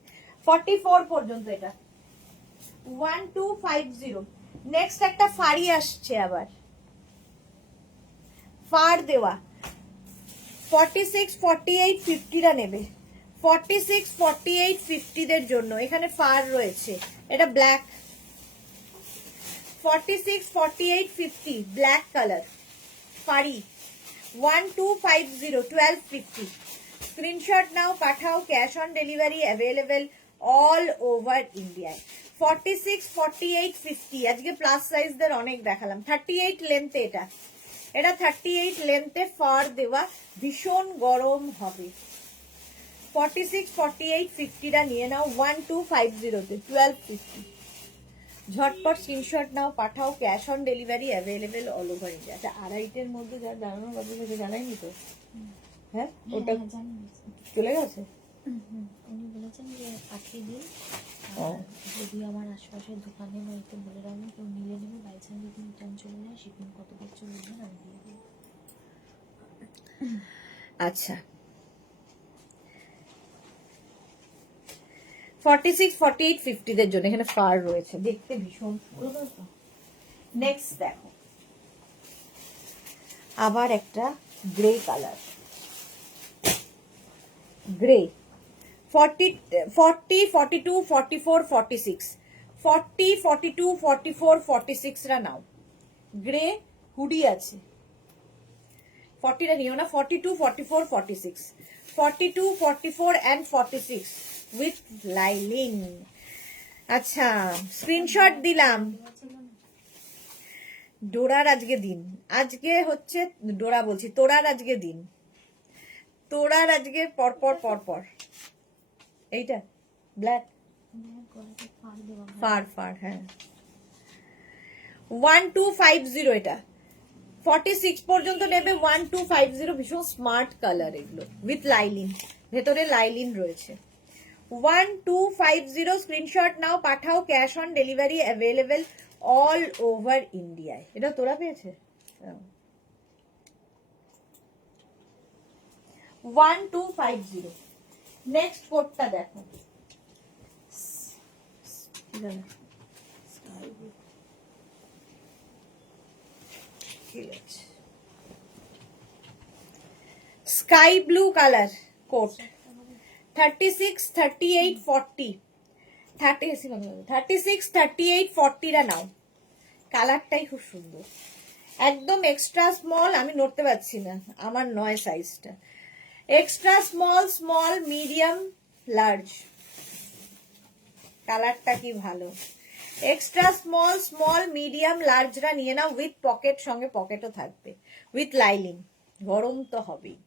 44 পর্যন্ত এটা 1250। নেক্সট একটা ফাড়ি আসছে আবার, ফার দেওয়া 46 48 50টা নেবে, 46 48 50 দের জন্য এখানে ফার রয়েছে, এটা ব্ল্যাক 46 48 50 ব্ল্যাক কালার ফাড়ি 1250 1250। স্ক্রিনশট নাও পাঠাও, cash on delivery available all over ইন্ডিয়ায়। 46 48 50 আজকে প্লাস সাইজদের অনেক দেখালাম। 38 লেন্থে এটা, এটা 38 লেন্থে ফার দেওয়া, ভীষণ গরম হবে। 46 48 50টা নিয়ে নাও 1250 তে 1250। ঝটপট স্ক্রিনশট নাও পাঠাও, cash on delivery available all over India. আচ্ছা আড়াইটের মধ্যে যা জানানোর কথা সেটা জানাইনি তো, হ্যাঁ ওটা জানি চলে গেছে। উনি বলেছেন যে পাঠিয়ে দিন, যদি আমার আশপাশের দোকানে বাড়িতে বলে রাখবেন কেউ নিলে নেবে, বাই চান্স যদি রিটার্ন চলে যায় শিপিং কত করছে বলবেন, আমি দিয়ে দেবো। আচ্ছা 46 48 50 দের জন্য এখানে ফার রয়েছে, দেখতে ভীষণ সুন্দর। নেক্সট দেখো আবার একটা গ্রে কালার, গ্রে 40 40 42 44 46 40 42 44 46 রা নাও। গ্রে হুডি আছে, 40টা নিও না, 42 44 46 42 44 and 46 উইথ লাইলিন। আচ্ছা স্ক্রিনশট দিলাম। ডোরার আজকে দিন, আজকে হচ্ছে ডোরা বলছি তোরার আজকে দিন, তোরার আজকে পরপর পরপর। এইটা ব্ল্যাক ফার ফার, হ্যাঁ 1250 এটা 46 পর্যন্ত নেবে 1250, ভীষণ স্মার্ট কালার এগুলো উইথ লাইলিন, ভেতরে লাইলিন রয়েছে। 1250 স্ক্রিনশট নাও পাঠাও, cash on delivery available all over ইন্ডিয়ায়। এটা তোরা পেয়েছে 1250। নেক্সট কোডটা দেখো, স্কাই ব্লু কালার কোট 36 38 40 36 38 40 রা নাও, কালারটাই খুব সুন্দর, একদম এক্সট্রা স্মল, আমি নড়তে পারছি না আমার নয় সাইজটা, extra small small medium large, কালারটা কি ভালো, এক্সট্রা স্মল স্মল মিডিয়াম লার্জরা নিয়ে নাও উইথ পকেট, সঙ্গে পকেটও থাকবে উইথ লাইলিন, গরম তো হবেই।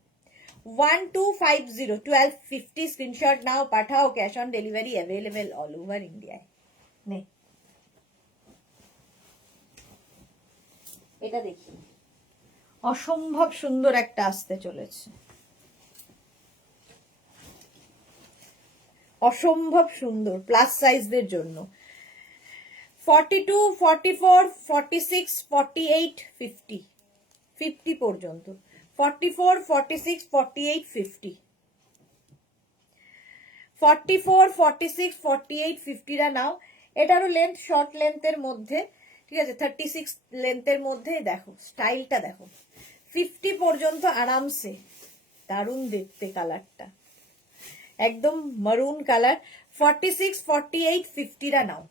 1250 1250 স্ক্রিনশট নাও পাঠাও, cash on delivery available all over ইন্ডিয়ায়। নে এটা দেখি, অসম্ভব সুন্দর একটা আসতে চলেছে, অসম্ভব সুন্দর প্লাস সাইজদের জন্য। 42 44 46 48 50 50 পর্যন্ত, 44 46 48 50 44 46 48 50 রা নাও। এটারও লেন্থ শর্ট লেন্থের মধ্যে, ঠিক আছে 36 লেন্থের মধ্যে, দেখো স্টাইলটা দেখো, 50 পর্যন্ত আরামসে, দারুণ দেখতে কালারটা, একদম মারুন কালার। 46, 48, 50রা নাও।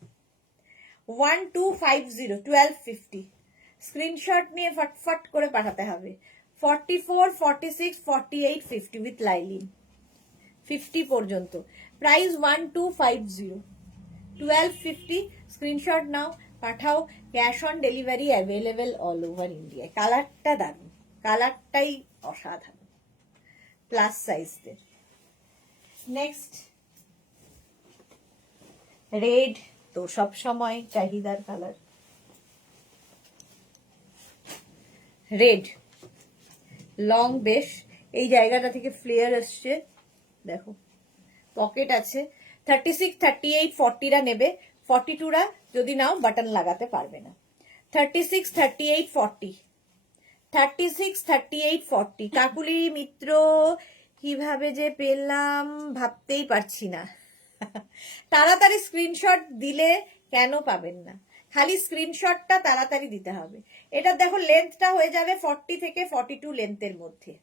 1250, 1250 স্ক্রিনশট নিয়ে ফটফট করে পাঠাতে হবে। 44, 46, 48, 50 উইথ লাইলিন 50 পর্যন্ত। প্রাইস 1250, 1250 স্ক্রিনশট নাও, পাঠাও। Cash on delivery available all over India. কালারটা দারুন, কালারটাই অসাধারণ, প্লাস সাইজদের। নেক্সট রেড, তো সব সময় চাহিদার কালার। রেড লং বেশ, এই জায়গাটা থেকে ফ্লেয়ার আসছে, দেখো পকেট আছে। 36, 38, 40রা নেবে। 42রা যদি নাও বাটন লাগাতে পারবে না। 36, 38, 40, 36, 38, 40 কাকুলি মিত্র কিভাবে যে পেলাম ভাবতেই পারছি না। তাড়াতাড়ি স্ক্রিনশট দিলে কেন পাবেন না, খালি স্ক্রিনশটটা তাড়াতাড়ি দিতে হবে। এটা দেখো লেন্থটা হয়ে যাবে 40 থেকে 42 লেন্থের মধ্যে।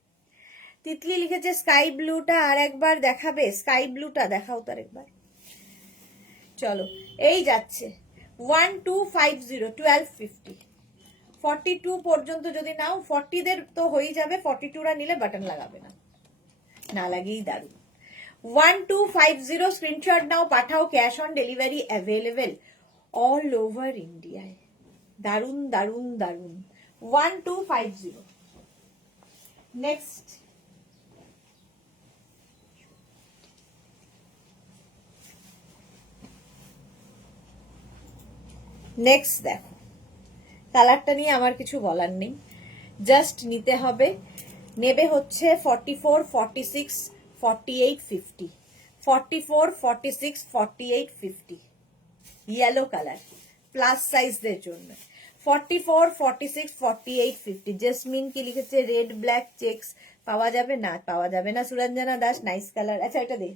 তিতলি লিখেছে স্কাই ব্লুটা আর একবার দেখাবে, স্কাই ব্লুটা দেখাও তার একবার। চলো এই যাচ্ছে 1250, 1250 42 পর্যন্ত যদি নাও। 40দের তো হয়ে যাবে, 42রা নিলে বাটন লাগাবে না, না লাগেই দারুন। 1250 স্ক্রিনশট নাও, পাঠাও। Cash on delivery available all over ইন্ডিয়ায়। দারুন দারুন দারুন। 1250। নেক্সট নেক্সট দেখো, কালারটা নিয়ে আমার কিছু বলার নেই, জাস্ট নিতে হবে। নেবে হচ্ছে 44, 46, 48, 50, 44, 46, 48, 50 ইয়েলো কালার, প্লাস সাইজদের জন্য। 44, 46, 48, 50 জেসমিন কি লিখেছে রেড ব্ল্যাক চেক্স পাওয়া যাবে না, পাওয়া যাবে না। সুরঞ্জনা দাস নাইস কালার, আচ্ছা এটা দে।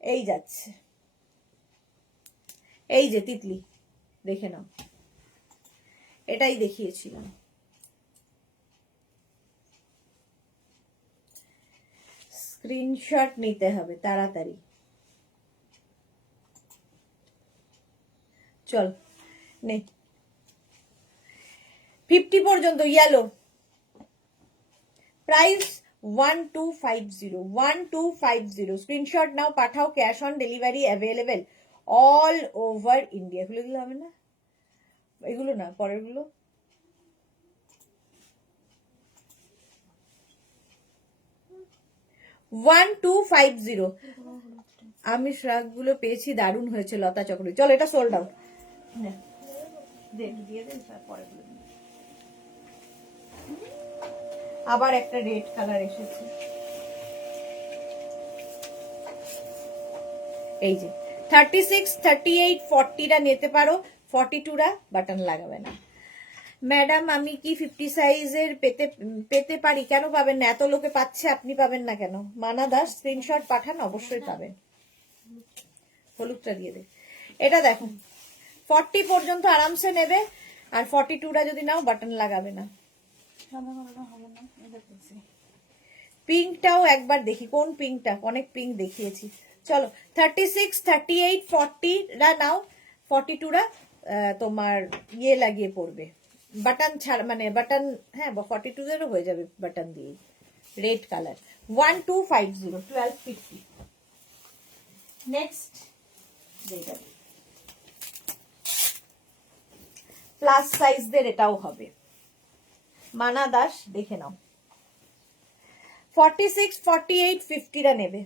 এই যাচ্ছে, এই যে তিতলি দেখে নাও, এটাই দেখিয়েছিলাম। স্ক্রিনশট নিতে হবে তাড়াতাড়ি। চল নে 50 পর্যন্ত ইয়েলো। প্রাইস 1250, 1250 স্ক্রিনশট নাও, পাঠাও। Cash on delivery available all over India. এগুলো দিলে হবে না, এগুলো না, পরেরগুলো। One two five zero. আমি শ্রাগগুলো পেয়েছি, দারুণ হয়েছে লতা চক্রবর্তী। চলো এটা সোল্ড আউট, দিয়ে দেন পরে। আবার একটা রেড কালার এসেছে, এই যে 36, 38, 40রা নিতে পারো। 42রা বাটন লাগাবে না। ম্যাডাম আমি কি 50 সাইজের পেতে পারি? কেন পাবেন না? এত লোকে পাচ্ছে, আপনি পাবেন না কেন? মানা দাস স্ক্রিনশট পাঠান, অবশ্যই পাবেন। হলুদটা দিয়ে দে। এটা দেখো 40 পর্যন্ত আরামসে নেবে, আর 42রা যদি নাও বাটন লাগাবে না। পিঙ্কটাও একবার দেখি, কোন পিঙ্কটা, অনেক পিঙ্ক দেখিয়েছি। চলো 36, 38, 40রা নাও। 42রা তোমার ইয়ে লাগিয়ে পড়বে, বাটন ছাড়া, মানে বাটন, হ্যাঁ 42দেরও হয়ে যাবে বাটন দিয়ে। Red colour 1250, 1250। নেক্সট প্লাস সাইজদের এটাও হবে, মানা দাস দেখে নাও। 46, 48, 50রা নেবে,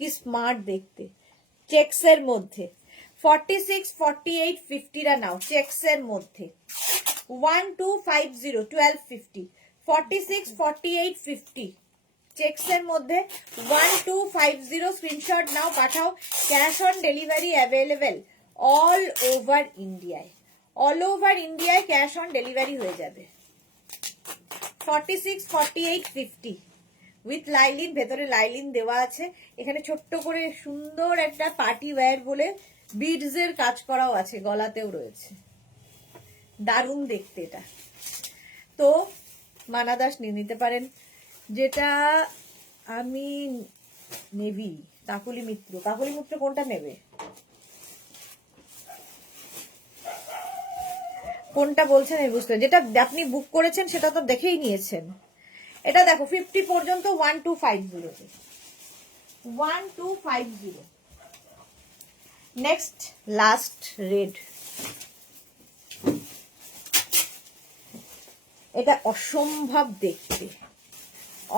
কি স্মার্ট দেখতে, চেক্স এর মধ্যে। 46, 48, 50রা নাও, চেক্স এর মধ্যে। 1250, 1250 46, 48, 50 চেক্স এর মধ্যে। 1250 স্ক্রিনশট নাও, পাঠাও। Cash on delivery available all over ইন্ডিয়ায়। অল ওভার ইন্ডিয়ায় ক্যাশ অন ডেলিভারি হয়ে যাবে। 46, 48, 50 উইথ লাইলিন, ভেতরে লাইলিন দেওয়া আছে। এখানে ছোট্ট করে সুন্দর একটা পার্টি ওয়্যার বলে বিডস এর কাজ করাও আছে, গলাতেও রয়েছে, দারুণ দেখতে এটা। তো মানাদাস নিয়ে নিতে পারেন। যেটা আমি নেভি, কাকুলি মিত্র। কাকুলি মিত্র কোনটা নেবে, কোনটা বলছেন আমি বুঝতে, যেটা আপনি বুক করেছেন সেটা তো দেখেই নিয়েছেন। এটা দেখো 50 পর্যন্ত 1250 1250। নেক্সট লাস্ট রেড, এটা অসম্ভব দেখতে,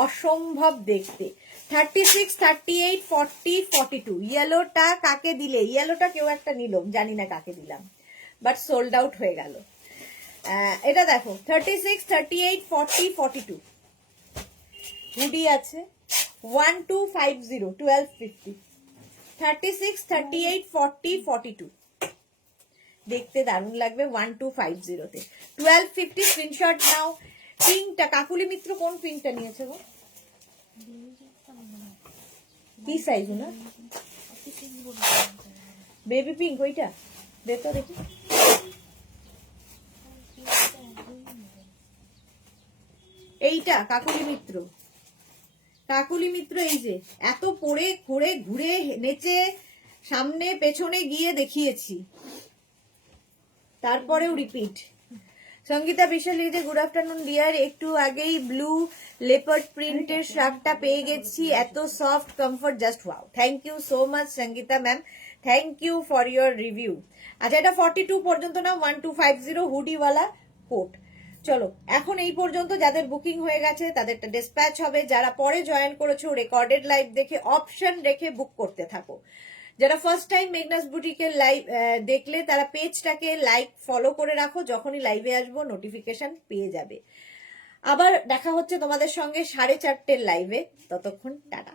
অসম্ভব দেখতে। 36, 38, 40, 42। ইয়েলোটা কাকে দিলে, ইয়েলোটা কেউ একটা নিল, জানি না কাকে দিলাম, বাট সোল্ড আউট হয়ে গেল। এটা দেখো 36, 38, 40, 42 হুডি আছে 1250 1250। 36, 38, 40, 42 দেখতে দারুণ লাগবে 1250 তে। 1250 স্ক্রিনশট নাও। পিঙ্কটা, কাকুলি মিত্র কোন পিঙ্কটা নিয়েছে গো, কি সাইজ না, বেবি পিঙ্ক ওইটা দে তো দেখি। এইটা কাকুলি মিত্র, কাকুলি মিত্র এই যে এত পরে ঘুরে ঘুরে নেচে সামনে পেছনে গিয়ে দেখিয়েছি, তারপরেও রিপিট। সঙ্গীতা বিশ্বাস লিখেছে গুড আফটারনুন ডিয়ার, একটু আগেই ব্লু লেপার্ড প্রিন্টের শার্টটা পেয়ে গেছি, এত soft comfort, just wow. Thank you so much Sangeeta ma'am, thank you for your review. আচ্ছা এটা 42 পর্যন্ত না, 1250 হুডিওয়ালা কোট। চলো এখন এই পর্যন্ত, যাদের বুকিং হয়ে গেছে তাদেরটা ডিসপ্যাচ হবে, যারা পরে জয়েন করেছো রেকর্ডেড লাইভ দেখে অপশন রেখে বুক করতে থাকো। যারা ফার্স্ট টাইম মেঘনাস বুটিকের লাইভ দেখলে তারা পেজটাকে লাইক ফলো করে রাখো, যখনই লাইভে আসবো নোটিফিকেশন পেয়ে যাবে। আবার দেখা হচ্ছে তোমাদের সঙ্গে 4:30 লাইভে, ততক্ষণ টাটা।